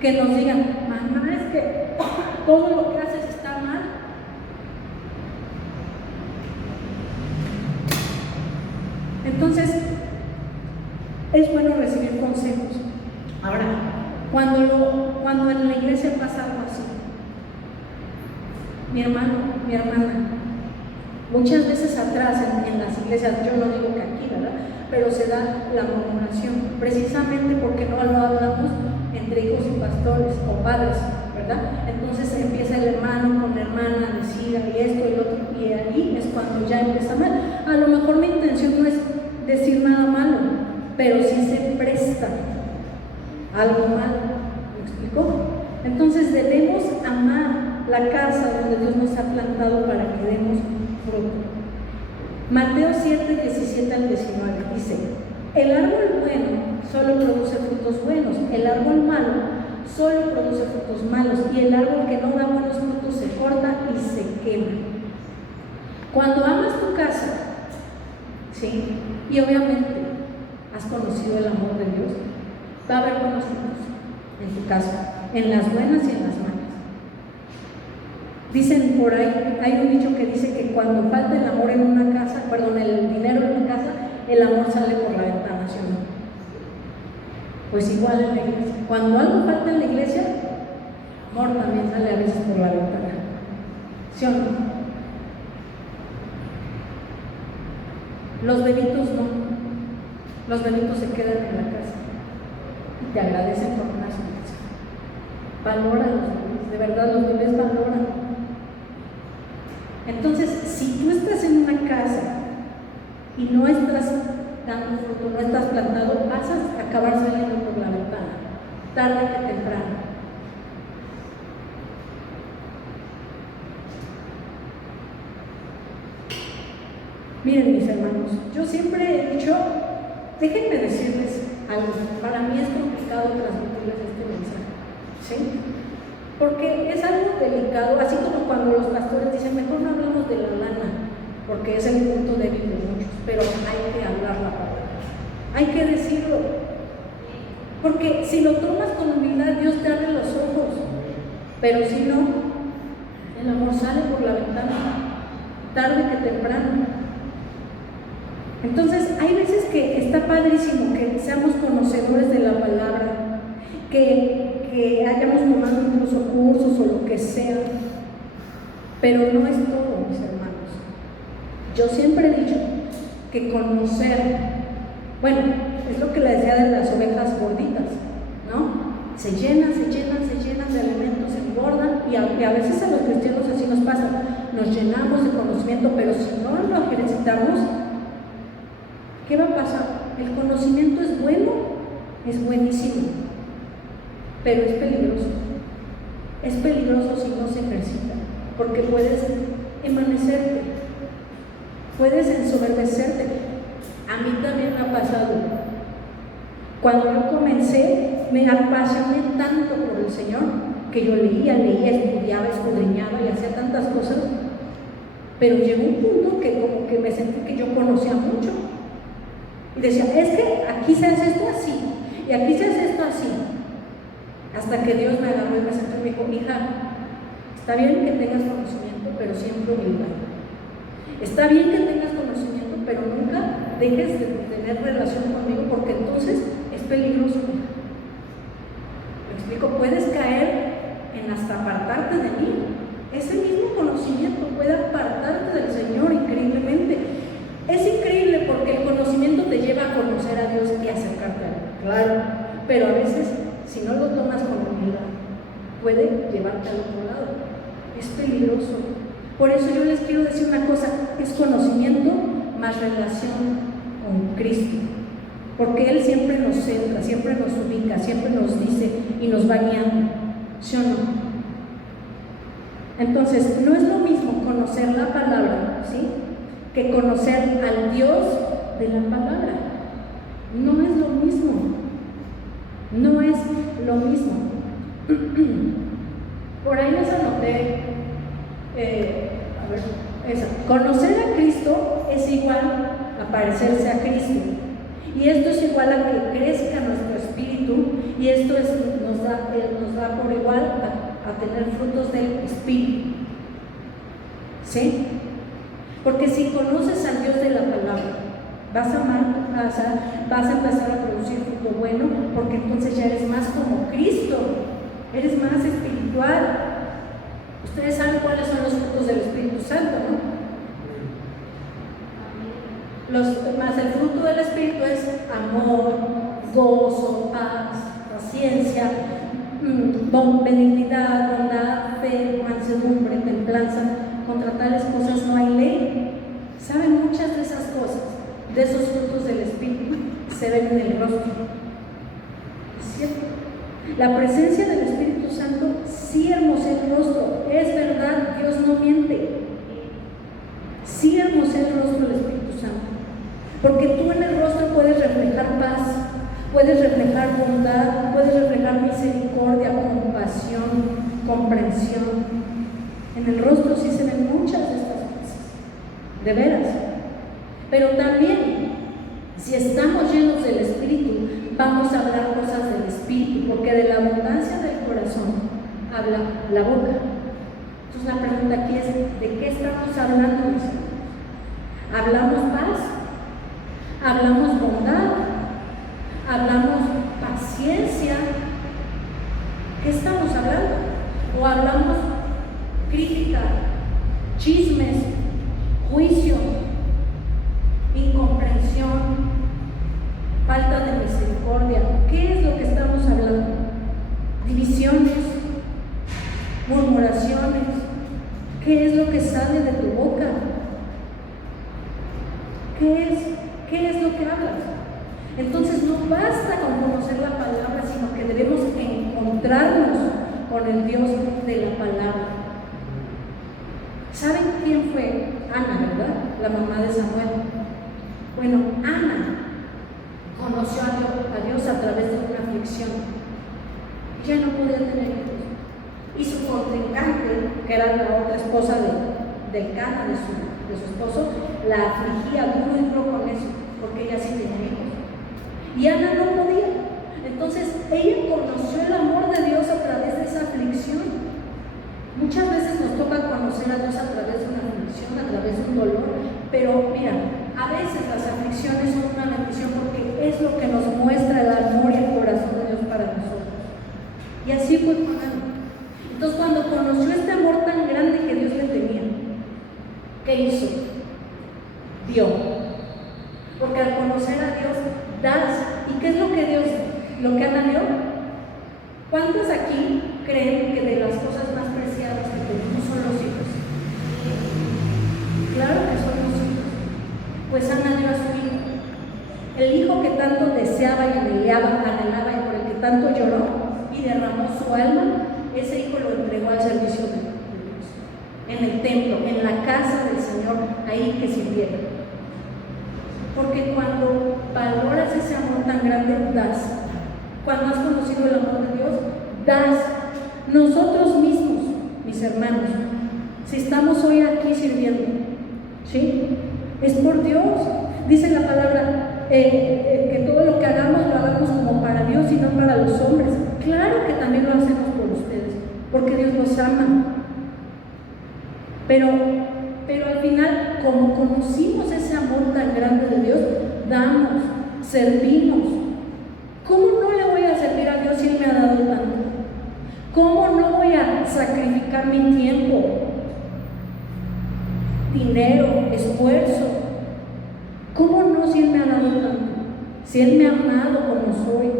que nos digan, mamá, es que todo lo que haces está mal. Entonces, es bueno recibir consejos. Ahora, cuando en la iglesia pasa algo así, mi hermano, mi hermana, muchas veces atrás en las iglesias, yo no digo que aquí, ¿verdad? Pero se da la murmuración, precisamente porque no lo hablamos entre hijos y pastores o padres, ¿verdad? Entonces empieza el hermano con la hermana a decir y esto y lo otro, y ahí es cuando ya empieza mal. A lo mejor mi intención no es decir nada malo, pero sí se presta algo malo, ¿me explico? Entonces debemos amar la casa donde Dios nos ha plantado para que demos fruto. Mateo 7, 17 al 19 dice: el árbol bueno solo produce frutos buenos, el árbol malo solo produce frutos malos, y el árbol que no da buenos frutos se corta y se quema. Cuando amas tu casa, ¿sí? Y obviamente has conocido el amor de Dios, va a haber buenos frutos en tu casa, en las buenas y en las malas. Dicen por ahí, hay un dicho que dice que cuando falta el amor en una casa, el dinero en una casa, el amor sale por la ventana, ¿sí o no? Pues igual en la iglesia. Cuando algo falta en la iglesia, el amor también sale a veces por la ventana, ¿sí o no? Los bebitos no. Los bebitos se quedan en la casa y te agradecen por una sonrisa. Valora los bebés, de verdad los bebés valoran. Entonces, si tú estás en una casa y no estás dando fruto, no estás plantado, vas a acabar saliendo por la ventana, tarde que temprano. Miren, mis hermanos, yo siempre he dicho, déjenme decirles algo, para mí es complicado transmitirles este mensaje, ¿sí? Porque es algo delicado, así como cuando los pastores dicen, mejor no hablamos de la lana, porque es el punto débil de muchos, pero hay que hablar la palabra, hay que decirlo, porque si lo tomas con humildad, Dios te abre los ojos, pero si no, el amor sale por la ventana, tarde que temprano. Entonces, hay veces que está padrísimo que seamos conocedores de la palabra, que hayamos tomado incluso cursos o lo que sea, pero no es todo, mis hermanos. Yo siempre he dicho que conocer, bueno, es lo que les decía de las ovejas gorditas, ¿no? Se llenan de alimentos, se engordan, y a veces a los cristianos así nos pasa, nos llenamos de conocimiento, pero si no lo ejercitamos, ¿qué va a pasar? El conocimiento es bueno, es buenísimo, pero es peligroso. Es peligroso si no se ejercita, porque puedes envanecerte, puedes ensoberbecerte. A mí también me ha pasado. Cuando yo comencé, me apasioné tanto por el Señor, que yo leía, estudiaba, escudriñaba y hacía tantas cosas, pero llegó un punto que como que me sentí que yo conocía mucho. Y decía, es que aquí se hace esto así, y aquí se hace esto así. Hasta que Dios me agarró y me sentó y me dijo, hija, está bien que tengas conocimiento, pero siempre humildad. Está bien que tengas conocimiento, pero nunca dejes de tener relación conmigo, porque entonces es peligroso. ¿Me explico? Puedes caer en hasta apartarte de mí. Ese mismo conocimiento puede apartarte del Señor increíblemente. Es increíble porque el conocimiento te lleva a conocer a Dios y acercarte a Él, claro, pero a veces, si no lo tomas con humildad, puede llevarte al otro lado. Es peligroso. Por eso yo les quiero decir una cosa, es conocimiento más relación con Cristo, porque Él siempre nos centra, siempre nos ubica, siempre nos dice y nos va guiando, ¿sí o no? Entonces, no es lo mismo conocer la palabra que conocer al Dios de la palabra. No es lo mismo. No es lo mismo. Por ahí les anoté, conocer a Cristo es igual a parecerse a Cristo. Y esto es igual a que crezca nuestro espíritu, y esto nos da por igual a tener frutos del espíritu. ¿Sí? Porque si conoces al Dios de la palabra, vas a empezar a producir fruto bueno, porque entonces ya eres más como Cristo, eres más espiritual. Ustedes saben cuáles son los frutos del Espíritu Santo, ¿no? Más el fruto del Espíritu es amor, gozo, paz, paciencia, benignidad, bondad, fe, mansedumbre, templanza. Contra tales cosas no hay ley. ¿Saben? Muchas de esas cosas, de esos frutos del Espíritu, se ven en el rostro. ¿Es cierto? La presencia del Espíritu Santo sí hermosea el rostro. Es verdad, Dios no miente. Sí hermosea el rostro del Espíritu Santo. Porque tú en el rostro puedes reflejar paz, puedes reflejar bondad, puedes reflejar misericordia, compasión, comprensión. En el rostro sí se ven muchas de estas cosas, de veras. Pero también, si estamos llenos del Espíritu, vamos a hablar cosas del Espíritu, porque de la abundancia del corazón habla la boca. Entonces la pregunta aquí es, ¿de qué estamos hablando, mis hermanos? ¿Hablamos paz? ¿Hablamos bondad? ¿Hablamos paciencia? ¿Qué estamos hablando? ¿O hablamos crítica, chismes, juicio, incomprensión, falta de misericordia? ¿Qué es lo que estamos hablando? Divisiones, murmuraciones. ¿Qué es lo que sale de tu boca? ¿Qué es lo que hablas? Entonces no basta con conocer la palabra, sino que debemos encontrarnos con el Dios de la palabra. ¿Saben quién fue? Ana, ¿verdad? La mamá de Samuel. Bueno, Ana conoció a Dios a través de una aflicción. Ya no podía tener hijos. Y su contrincante, que era la otra esposa del Cana, de su esposo, la afligía duro y duro con eso, porque ella sí tenía hijos. Y Ana no podía. Entonces ella conoció el amor de Dios a través de esa aflicción. Muchas veces nos toca conocer a Dios a través de una aflicción, a través de un dolor, pero mira, a veces las aflicciones son una bendición porque es lo que nos muestra el amor y el corazón de Dios para nosotros. Y así fue con Ana. Entonces cuando conoció este amor tan grande que Dios le tenía, ¿qué hizo? Dio. Porque al conocer a Dios, das. ¿Y qué es lo que Ana dio? ¿Cuántos aquí creen que de las cosas más preciadas que tenemos son los hijos? Claro que son los hijos. Pues Ana dio a su hijo. El hijo que tanto deseaba y anhelaba y por el que tanto lloró y derramó su alma, ese hijo lo entregó al servicio de Dios. En el templo, en la casa del Señor, ahí que sirviera. Porque cuando valoras ese amor tan grande, das. Cuando has conocido el amor de Dios, das. Nosotros mismos, mis hermanos, si estamos hoy aquí sirviendo, ¿sí? Es por Dios. Dice la palabra que todo lo que hagamos lo hagamos como para Dios y no para los hombres. Claro que también lo hacemos por ustedes, porque Dios nos ama. Pero al final, como conocimos ese amor tan grande de Dios, damos, servimos. ¿Cómo no le voy a servir a Dios si Él me ha dado tanto? ¿Cómo no voy a sacrificar mi tiempo, dinero, esfuerzo? ¿Cómo no si Él me ha dado tanto? Si Él me ha amado como soy,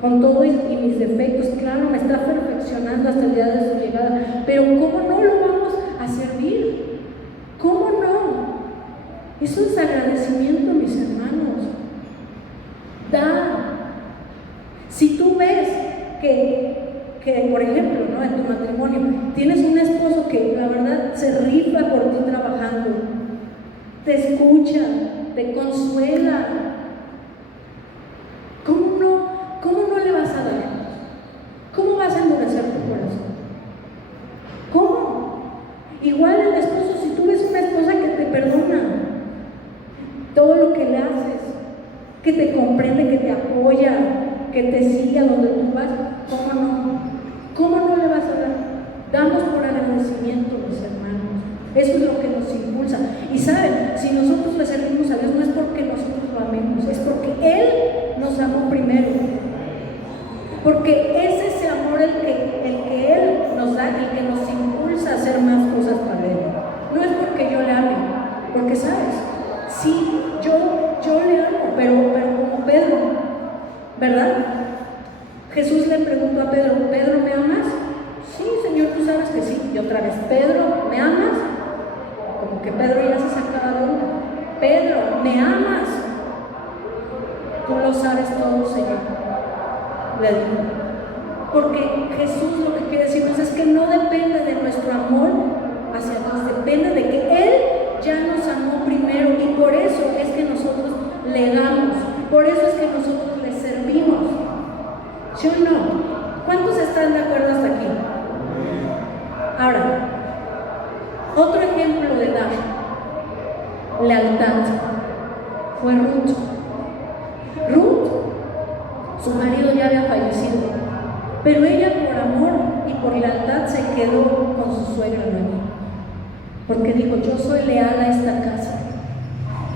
con todo y mis defectos, claro, me está perfeccionando hasta el día de su llegada, pero ¿cómo no lo vamos a servir? ¿Cómo no? Eso es agradecimiento, mis hermanos. Da. Si tú ves que por ejemplo, ¿no?, en tu matrimonio tienes un esposo que la verdad se rifa por ti trabajando, te escucha, te consuela. ¿Cómo no le vas a dar? ¿Cómo vas a endurecer tu corazón? ¿Cómo? Igual el esposo, si tú ves una esposa que te perdona todo lo que le haces, que te comprende, que te apoya, que te sigue a donde tú vas, ¿cómo no? ¿Cómo no le vas a dar? Damos por agradecimiento, mis hermanos. Eso es lo que nos impulsa. Y saben, si nosotros le servimos a Dios, no es porque nosotros lo amemos, es porque Él nos amó primero. Porque es ese amor el que Él nos da, el que nos impulsa a hacer más cosas para Él. No es porque yo le ame, porque sabes, sí, yo le amo, pero como Pedro, ¿verdad? Jesús le preguntó a Pedro, ¿Pedro, me amas? Sí, Señor, tú sabes que sí. Y otra vez, Pedro, ¿me amas? Como que Pedro ya se sacaba de onda. Pedro, ¿me amas? Tú lo sabes todo, Señor, le dijo. Porque Jesús lo que quiere decirnos es que no depende de nuestro amor hacia Dios, depende de que Él ya nos amó primero, y por eso es que nosotros le damos, por eso es que nosotros le servimos. ¿Sí o no? ¿Cuántos están de acuerdo hasta aquí? Ahora, otro ejemplo de dar lealtad fue Ruth. Ruth, su marido ya había fallecido, pero ella por amor y por lealtad se quedó con su suegra Noemí, porque dijo, yo soy leal a esta casa,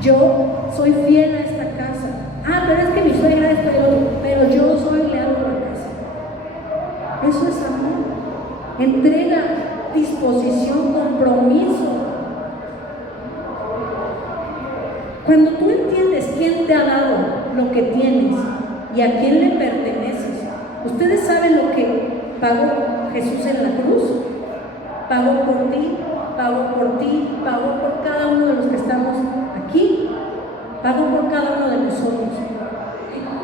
yo soy fiel a esta casa. Pero es que mi suegra es peor, pero yo soy leal a la casa. Eso es amor, entrega, disposición, compromiso. Cuando tú entiendes quién te ha dado lo que tienes y a quién le perteneces, ustedes saben lo que pagó Jesús en la cruz. Pagó por ti, pagó por ti, pagó por cada uno de los que estamos aquí, pagó por cada uno de nosotros.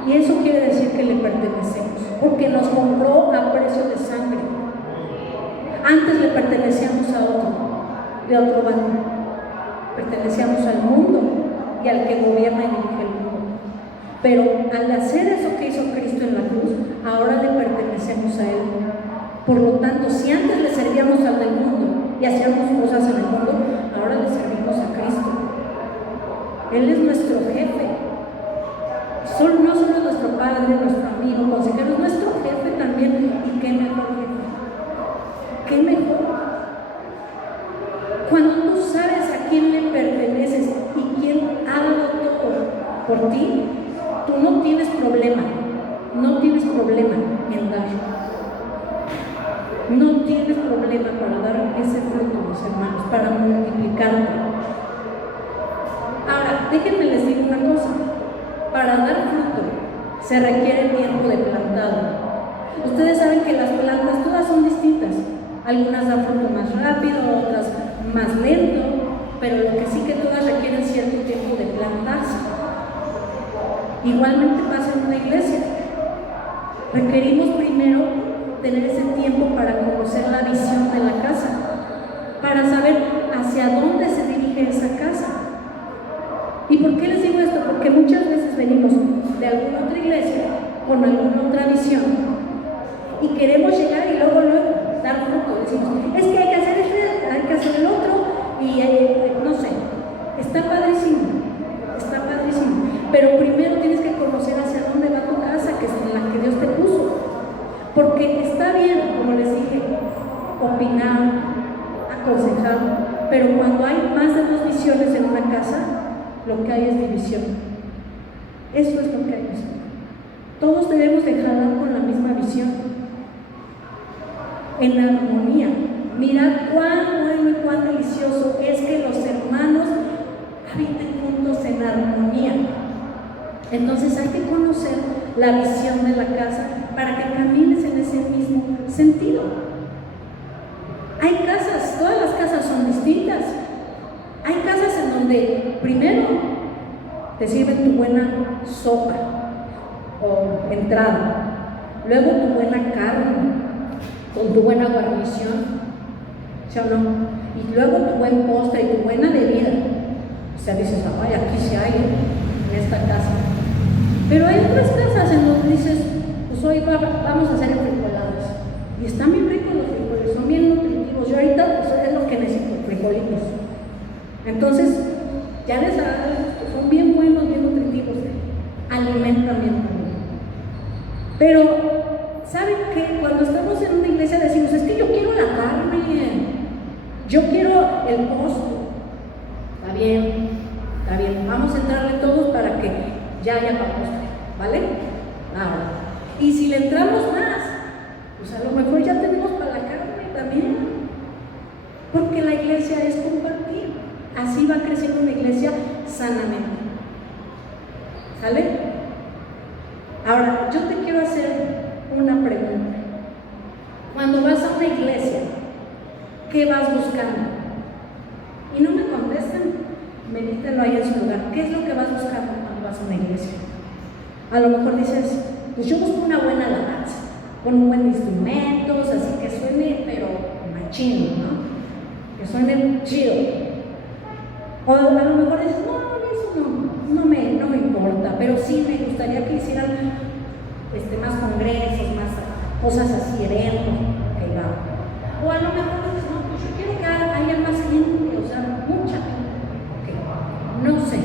Y eso quiere decir que le pertenecemos, porque nos compró a precio de sangre. Antes le pertenecíamos a otro, de otro bando. Pertenecíamos al mundo y al que gobierna y dirige el mundo. Pero al hacer eso que hizo Cristo en la cruz, ahora le pertenecemos a Él. Por lo tanto, si antes le servíamos al del mundo y hacíamos cosas en el mundo, ahora le servimos a Cristo. Él es nuestro jefe. No solo es nuestro padre, nuestro amigo, consejero, es nuestro jefe también. ¿Y qué mejor jefe? ¿Qué mejor? Cuando tú sabes a quién le perteneces y quién ha dado todo por ti, tú no tienes problema en dar. No tienes problema para dar ese fruto, mis hermanos, para multiplicarte. Ahora, déjenme les digo una cosa. Para dar fruto se requiere tiempo de plantado. Ustedes saben que las plantas todas son distintas. Algunas dan fruto más rápido, otras más lento, pero lo que sí que todas requieren cierto tiempo de plantarse. Igualmente pasa en una iglesia. Requerimos primero tener ese tiempo para conocer la visión de la casa, para saber hacia dónde se dirige esa casa. ¿Y por qué les digo esto? Porque muchas veces venimos de alguna otra iglesia con alguna otra visión y queremos llegar y luego dar fruto. Decimos, es que hay que hacer esto, hay que hacer el otro, y no sé, está padrísimo, pero primero tienes que conocer hacia dónde va tu casa, que es en la que Dios te puso. Porque está bien, como les dije, opinar, aconsejar, pero cuando hay más de dos visiones en una casa, lo que hay es división. Eso es lo que hay. Todos debemos de jalar con la misma visión, en armonía. Mirad cuán bueno y cuán delicioso es que los hermanos habiten juntos en armonía. Entonces hay que conocer la visión de la casa para que camines en ese mismo sentido. Hay casas, todas las casas son distintas. Hay casas en donde primero te sirven tu buena sopa o entrada, luego tu buena carne con tu buena guarnición, ¿sí o no? Y luego tu buen postre y tu buena bebida. O sea, hoy vamos a hacer frijolados. Y están bien ricos los frijoles, son bien nutritivos. Yo ahorita pues, es lo que necesito, frijolitos. Entonces, ya les son bien buenos, bien nutritivos. Alimentan bien también. Pero, ¿saben qué? Cuando estamos en una iglesia decimos, es que yo quiero la carne, yo quiero el postre. Está bien, vamos a entrarle todos para que ya haya para postre, ¿vale? Ahora, y si le entramos más, pues a lo mejor ya tenemos para la carne también, porque la iglesia es compartir. Así va creciendo una iglesia sanamente. ¿Sale? Ahora, yo te quiero hacer una pregunta. Cuando vas a una iglesia, ¿qué vas buscando? Y no me contesten, medítenlo ahí en su lugar. ¿Qué es lo que vas buscando cuando vas a una iglesia? A lo mejor dices, pues yo busco una buena alabanza, con un buen instrumentos, así que suene, pero machino, ¿no? Que suene chido. O a lo mejor dices, no, eso no me importa, pero sí me gustaría que hicieran más congresos, más cosas así, eventos, okay, va. O a lo mejor dices, no, pues yo quiero que haya más gente, o sea, mucha gente. Okay. No sé,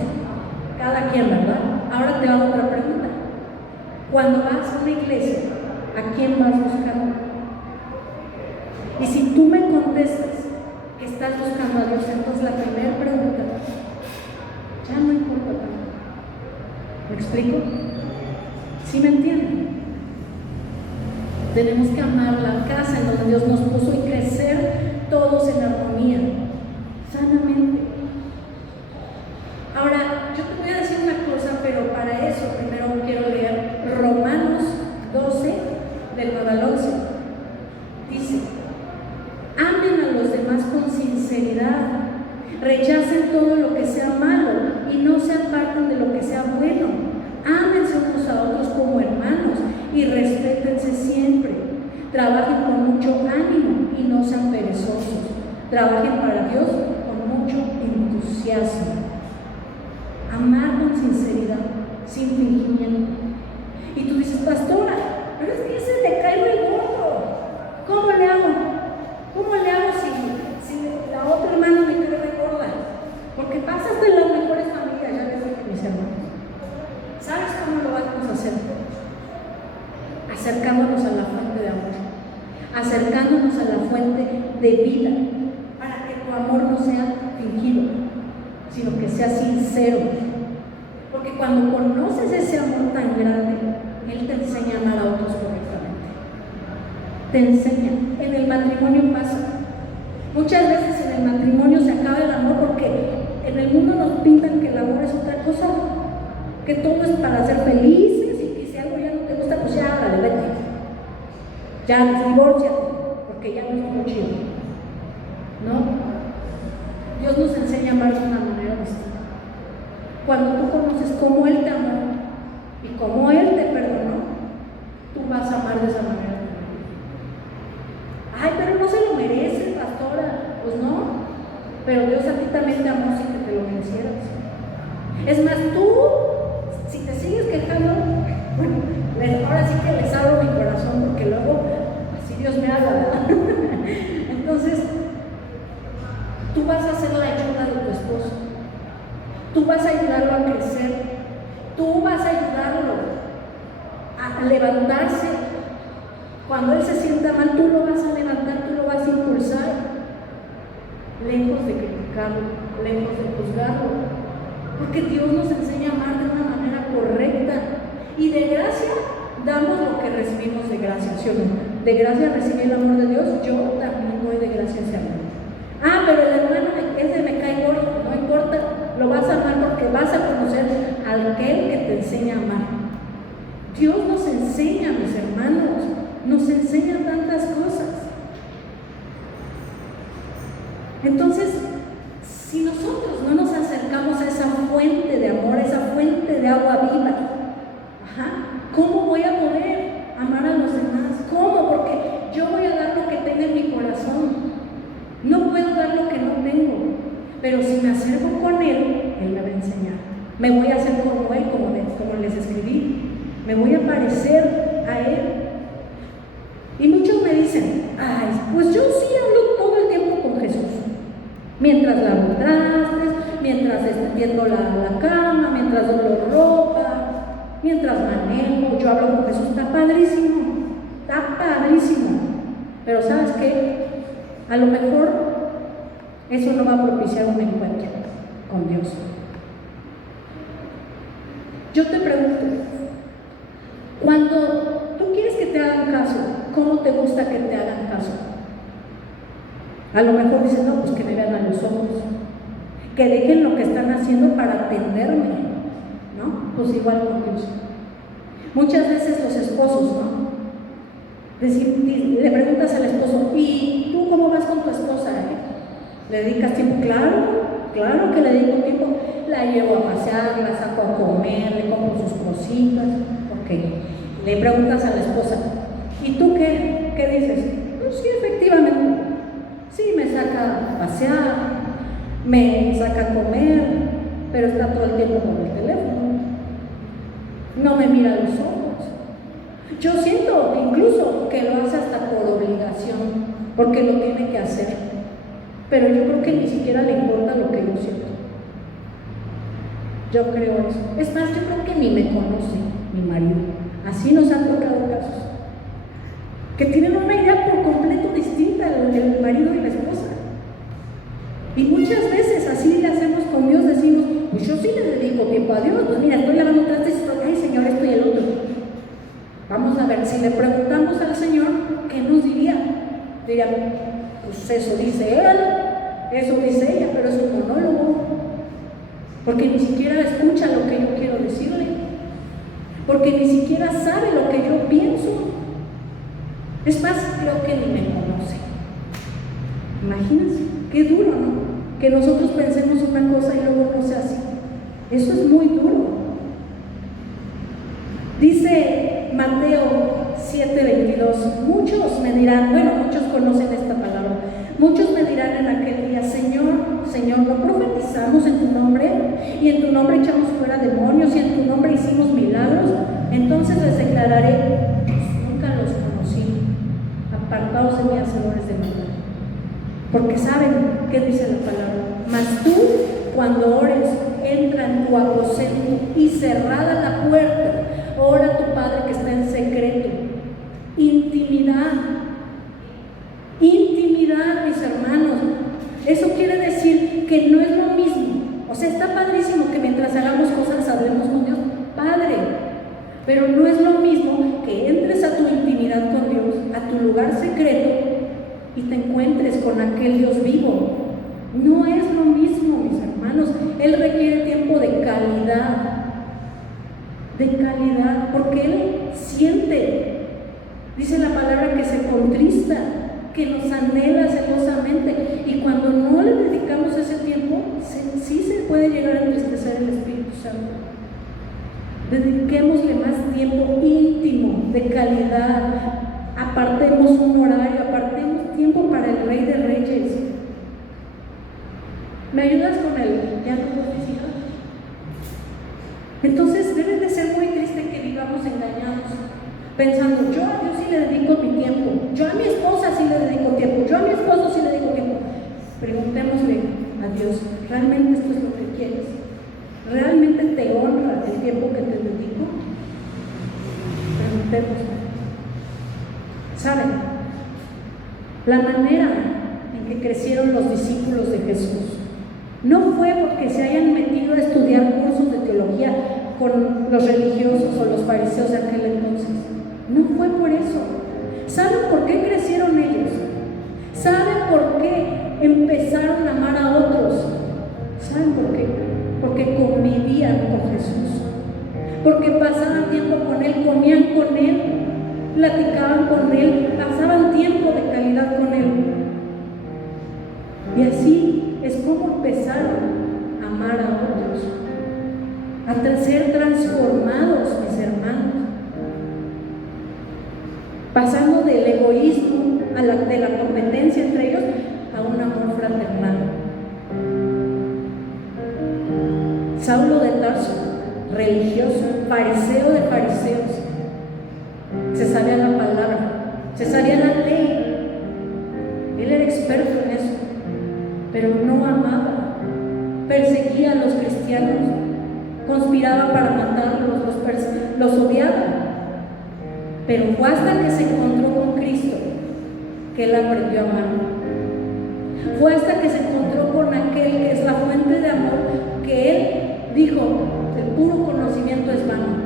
cada quien, ¿verdad? Ahora te hago otra pregunta. Cuando vas a una iglesia, ¿a quién vas buscando? Y si tú me contestas que estás buscando a Dios, entonces la primera pregunta ya no importa tanto. ¿Me explico? ¿Sí me entienden? Tenemos que amar la casa en donde Dios nos puso y crecer todos en armonía, sanamente. Ahora, yo te voy a decir una cosa, pero para eso primero quiero leer Romanos 12, del 9 al 11. Dice, amen a los demás con sinceridad, rechacen todo lo que sea malo y no se aparten de lo que sea bueno. Ámense unos a otros como hermanos y respétense siempre. Trabajen con mucho ánimo y no sean perezosos. Trabajen para Dios con mucho entusiasmo. Amar con sinceridad, sin fingimiento. Y tú dices, pastora, pero es que ese le cae muy gordo. ¿Cómo le hago? ¿Cómo le hago si la otra hermana me cae muy gorda? Porque pasas de las mejores familias, ya les dije mis hermanos. ¿Sabes cómo lo vamos a hacer? Acercándonos a la fuente de amor, acercándonos a la fuente de vida, para que tu amor no sea fingido, sino que sea sincero. Porque cuando conoces ese amor tan grande, Él te enseña a amar a otros correctamente. Te enseña. En el matrimonio pasa. Muchas veces en el matrimonio se acaba el amor porque en el mundo nos pintan que el amor es otra cosa, que todo es para ser felices y que si algo ya no te gusta, pues ya, dale, vete. Ya, divórciate, porque ya no es muy chido. ¿No? Dios nos enseña a amar de una manera distinta. Cuando tú conoces cómo Él te amó y cómo Él te perdonó, tú vas a amar de esa manera. Ay, pero no se lo merece, pastora. Pues no, pero Dios a ti también te amó sin que te lo merecieras. Es más, tú, si te sigues quejando, bueno, ahora sí que les abro mi corazón, porque luego así Dios me habla, ¿verdad? Entonces, tú vas a ser la ayuda de tu esposo. Tú vas a ayudarlo a crecer. Tú vas a ayudarlo a levantarse. Cuando él se sienta mal, tú lo vas a levantar, tú lo vas a impulsar. Lejos de criticarlo, lejos de juzgarlo. Porque Dios nos enseña a amar de una manera correcta. Y de gracia damos lo que recibimos de gracia, ¿sí o no? De gracia recibí el amor de Dios, yo también doy de gracia ese amor. Ah, pero el hermano ese me cae gordo, no importa, lo vas a amar porque vas a conocer a aquel que te enseña a amar. Dios nos enseña, mis hermanos, nos enseña tantas cosas. Entonces, si nosotros no nos acercamos a esa fuente de amor, a esa fuente de agua viva, ¿cómo voy a poder amar a los demás? ¿Cómo? Porque yo voy a dar lo que tengo en mi corazón. No puedo dar lo que no tengo, pero si me acerco con Él, Él me va a enseñar. Me voy a hacer como Él, como les escribí. Me voy a parecer a Él. tiendo la cama, mientras doblo ropa, mientras manejo, yo hablo con Jesús. Está padrísimo, está padrísimo. Pero ¿sabes qué? A lo mejor eso no va a propiciar un encuentro con Dios. Yo te pregunto, cuando tú quieres que te hagan caso, ¿cómo te gusta que te hagan caso? A lo mejor dices, no, pues que me vean a los ojos, que dejen lo que están haciendo para atenderme, ¿no? Pues igual con Dios. Muchas veces los esposos, ¿no? Le preguntas al esposo, ¿y tú cómo vas con tu esposa? ¿Le dedicas tiempo? Claro que le dedico tiempo. La llevo a pasear, la saco a comer, le compro sus cositas. Ok. Le preguntas a la esposa, ¿y tú qué dices? Pues sí, efectivamente. Sí, me saca a pasear, me saca a comer, pero está todo el tiempo con el teléfono. No me mira a los ojos. Yo siento incluso que lo hace hasta por obligación, porque lo tiene que hacer. Pero yo creo que ni siquiera le importa lo que yo siento. Yo creo eso. Es más, yo creo que ni me conoce mi marido. Así nos han tocado casos. Que tienen una idea por completo distinta del marido y la esposa. Y muchas veces así le hacemos con Dios, decimos, pues yo sí le dedico tiempo a Dios. Pues mira, estoy lavando trastes y estoy, ay Señor, esto y el otro. Vamos a ver, si le preguntamos al Señor, ¿qué nos diría? Diría, pues eso dice él, eso dice ella, pero es un monólogo, porque ni siquiera escucha lo que yo quiero decirle, porque ni siquiera sabe lo que yo pienso. Es más, creo que ni me conoce. Imagínense, qué duro, ¿no? Que nosotros pensemos una cosa y luego no sea así. Eso es muy duro. Dice Mateo 7:22, muchos me dirán, bueno, muchos conocen esta palabra, muchos me dirán en aquel día, Señor, Señor, ¿no profetizamos en tu nombre? Y en tu nombre echamos fuera demonios y en tu nombre hicimos milagros. Entonces les declararé, nunca los conocí, apartados de mí, hacedores de maldad. Porque saben qué dice la palabra, mas tú, cuando ores, entra en tu aposento y cerrada la puerta, ora a tu Padre que está en secreto. Intimidad, mis hermanos. Eso quiere decir que no es lo mismo. O sea, está padrísimo que mientras hagamos cosas hablemos con Dios, Padre, pero no es lo mismo que entres a tu intimidad con Dios, a tu lugar secreto, y te encuentres con aquel Dios vivo. No es lo mismo, mis hermanos. Él requiere tiempo de calidad, porque Él siente, dice la palabra, que se contrista, que nos anhela celosamente, y cuando no le dedicamos ese tiempo, sí se puede llegar a entristecer el Espíritu Santo. Dediquémosle más tiempo íntimo, de calidad, apartemos un horario, apartemos tiempo para el Rey de Reyes. ¿Me ayudas con el llanto profético? Entonces debe de ser muy triste que vivamos engañados, pensando, yo a Dios sí le dedico mi tiempo, yo a mi esposa sí le dedico tiempo, yo a mi esposo sí le dedico tiempo. Preguntémosle a Dios, ¿realmente esto es lo que quieres? ¿Realmente te honra el tiempo que te dedico? Preguntémosle. ¿Saben? La manera en que crecieron los discípulos de Jesús no fue porque se hayan metido a estudiar cursos de teología con los religiosos o los fariseos de aquel entonces. No fue por eso. ¿Saben por qué crecieron ellos? ¿Saben por qué empezaron a amar a otros? ¿Saben por qué? Porque convivían con Jesús, porque pasaban tiempo con Él, comían con Él, platicaban con Él, pasaban tiempo de calidad con Él. Y así es como empezaron a amar a otros, a ser transformados, mis hermanos, pasando del egoísmo de la competencia entre ellos a un amor fraternal. Saulo de Tarso, religioso, fariseo de fariseos, se sabía la palabra, se sabía la ley, él era experto en eso, pero no amaba, perseguía a los cristianos. cristianos, conspiraban para matarlos, los odiaban. Pero fue hasta que se encontró con Cristo que él aprendió a amar. Fue hasta que se encontró con aquel que es la fuente de amor, que él dijo: el puro conocimiento es vano.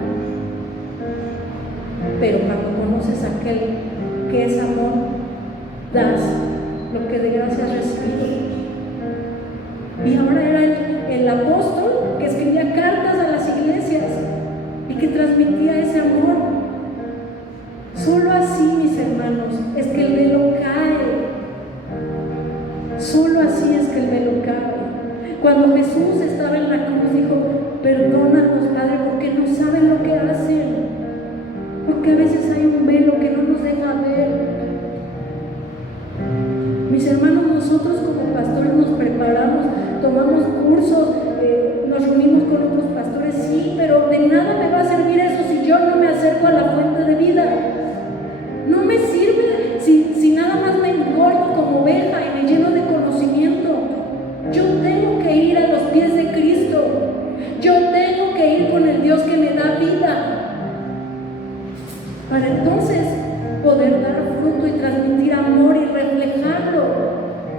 Pero cuando conoces a aquel que es amor, das lo que de gracia has recibido. Y ahora era el apóstol que escribía cartas a las iglesias y que transmitía ese amor. Solo así, mis hermanos, es que el velo cae. Solo así es que el velo cae. Cuando Jesús estaba en la cruz dijo: perdónanos, Padre, porque no saben lo que hacen. Porque a veces hay un velo que no nos deja ver. Mis hermanos, nosotros como pastores nos preparamos, tomamos cursos, nos reunimos con otros pastores, sí, pero de nada me va a servir eso si yo no me acerco a la fuente de vida. No me sirve si nada más me engordo como oveja y me lleno de conocimiento. Yo tengo que ir a los pies de Cristo. Yo tengo que ir con el Dios que me da vida, para entonces poder dar fruto y transmitir amor y reflejarlo.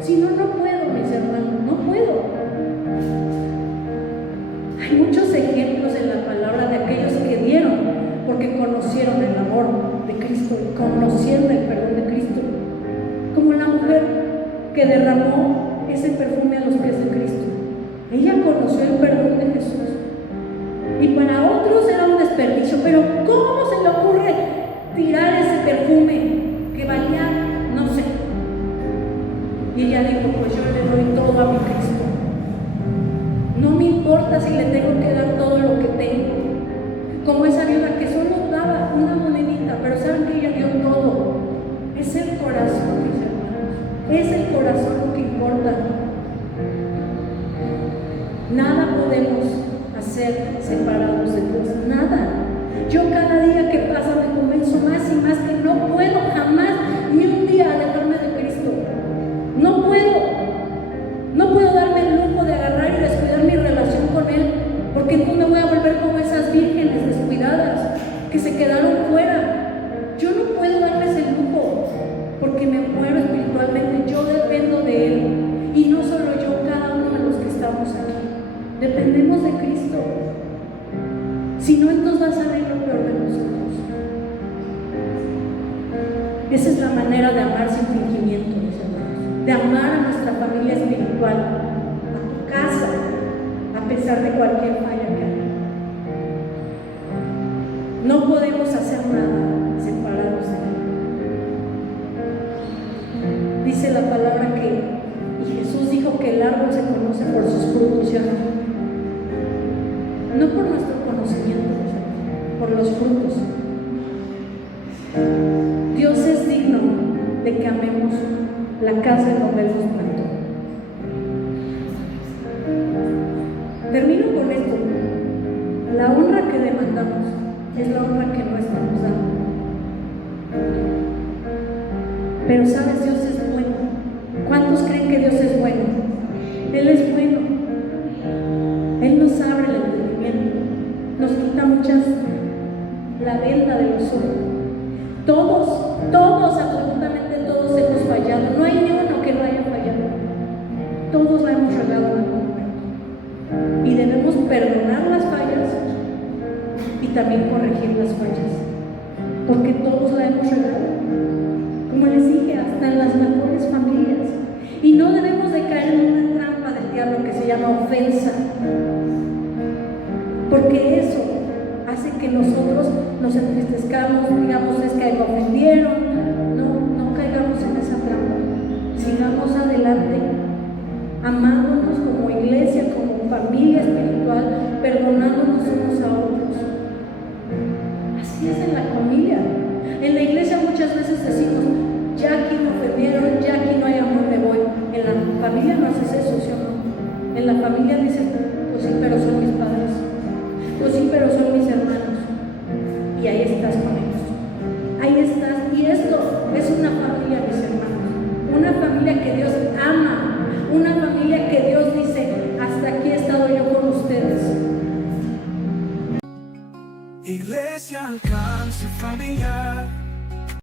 Si no, no puedo, mis hermanos, no puedo. Hay muchos ejemplos en la palabra de aquellos que dieron porque conocieron el amor de Cristo, conocieron el perdón de Cristo, como la mujer que derramó ese perfume a los pies de Cristo. Ella conoció el perdón de Jesús, y para otros era un desperdicio. Pero ¿cómo se le ocurre tirar ese perfume que valía, no sé? Y ella dijo: pues yo le doy todo a mi Cristo. No me importa si le tengo que dar todo lo que tengo. Como esa viuda que solo daba una monedita, pero saben que ella dio todo. Es el corazón, mis hermanos. Es el corazón lo que importa. Nada podemos hacer separados de Dios, nada. Yo cada día que pasa me convenzo más y más que no puedo jamás ni un día alejarme de Cristo. No puedo darme el lujo de agarrar y descuidar mi relación con Él, porque no me voy a volver como esas vírgenes descuidadas que se quedaron fuera. Yo no puedo darles el lujo, porque me muero espiritualmente. Yo dependo de Él, y no solo yo, cada uno de los que estamos aquí dependemos de Cristo. Si no, entonces va a salir lo peor de nosotros. Esa es la manera de amar sin fingimiento, mis hermanos, de amar a nuestra familia espiritual, a tu casa, a pesar de cualquier falla que haya. No podemos hacer nada separados de Él. Dice la palabra y Jesús dijo que el árbol se conoce por sus frutos, ¿ya no por nuestro conocimiento, por los frutos. Dios es digno de que amemos la casa en donde Él nos plantó. Termino con esto. La honra que demandamos es la honra que no estamos dando. Pero sabes, Dios es bueno. ¿Cuántos creen que Dios es bueno? Él es bueno. Él nos abre el entendimiento, nos quita la venda de los ojos. Todos, absolutamente todos hemos fallado. No hay ni uno que no haya fallado. Todos la hemos regado en algún momento. Y debemos perdonar las fallas y también corregir las fallas, porque todos la hemos regado. Como les dije, hasta en las mejores familias. Y no debemos de caer en una trampa del diablo que se llama ofensa, porque eso hace que nosotros nos entristezcamos, digamos: es que me ofendieron. No caigamos en esa trampa. Sigamos adelante, amándonos como iglesia, como familia espiritual, perdonándonos unos a otros. Así es en la familia. En la iglesia muchas veces decimos: ya aquí me ofendieron, ya aquí no hay amor, me voy. En la familia no haces eso, ¿sí o no? En la familia dices: pues sí, pero son mis padres. Pues sí, pero son mis hermanos. Y ahí estás con ellos. Ahí estás. Y esto es una familia, mis hermanos. Una familia que Dios ama. Una familia que Dios dice: hasta aquí he estado yo con ustedes. Iglesia Alcance Familiar.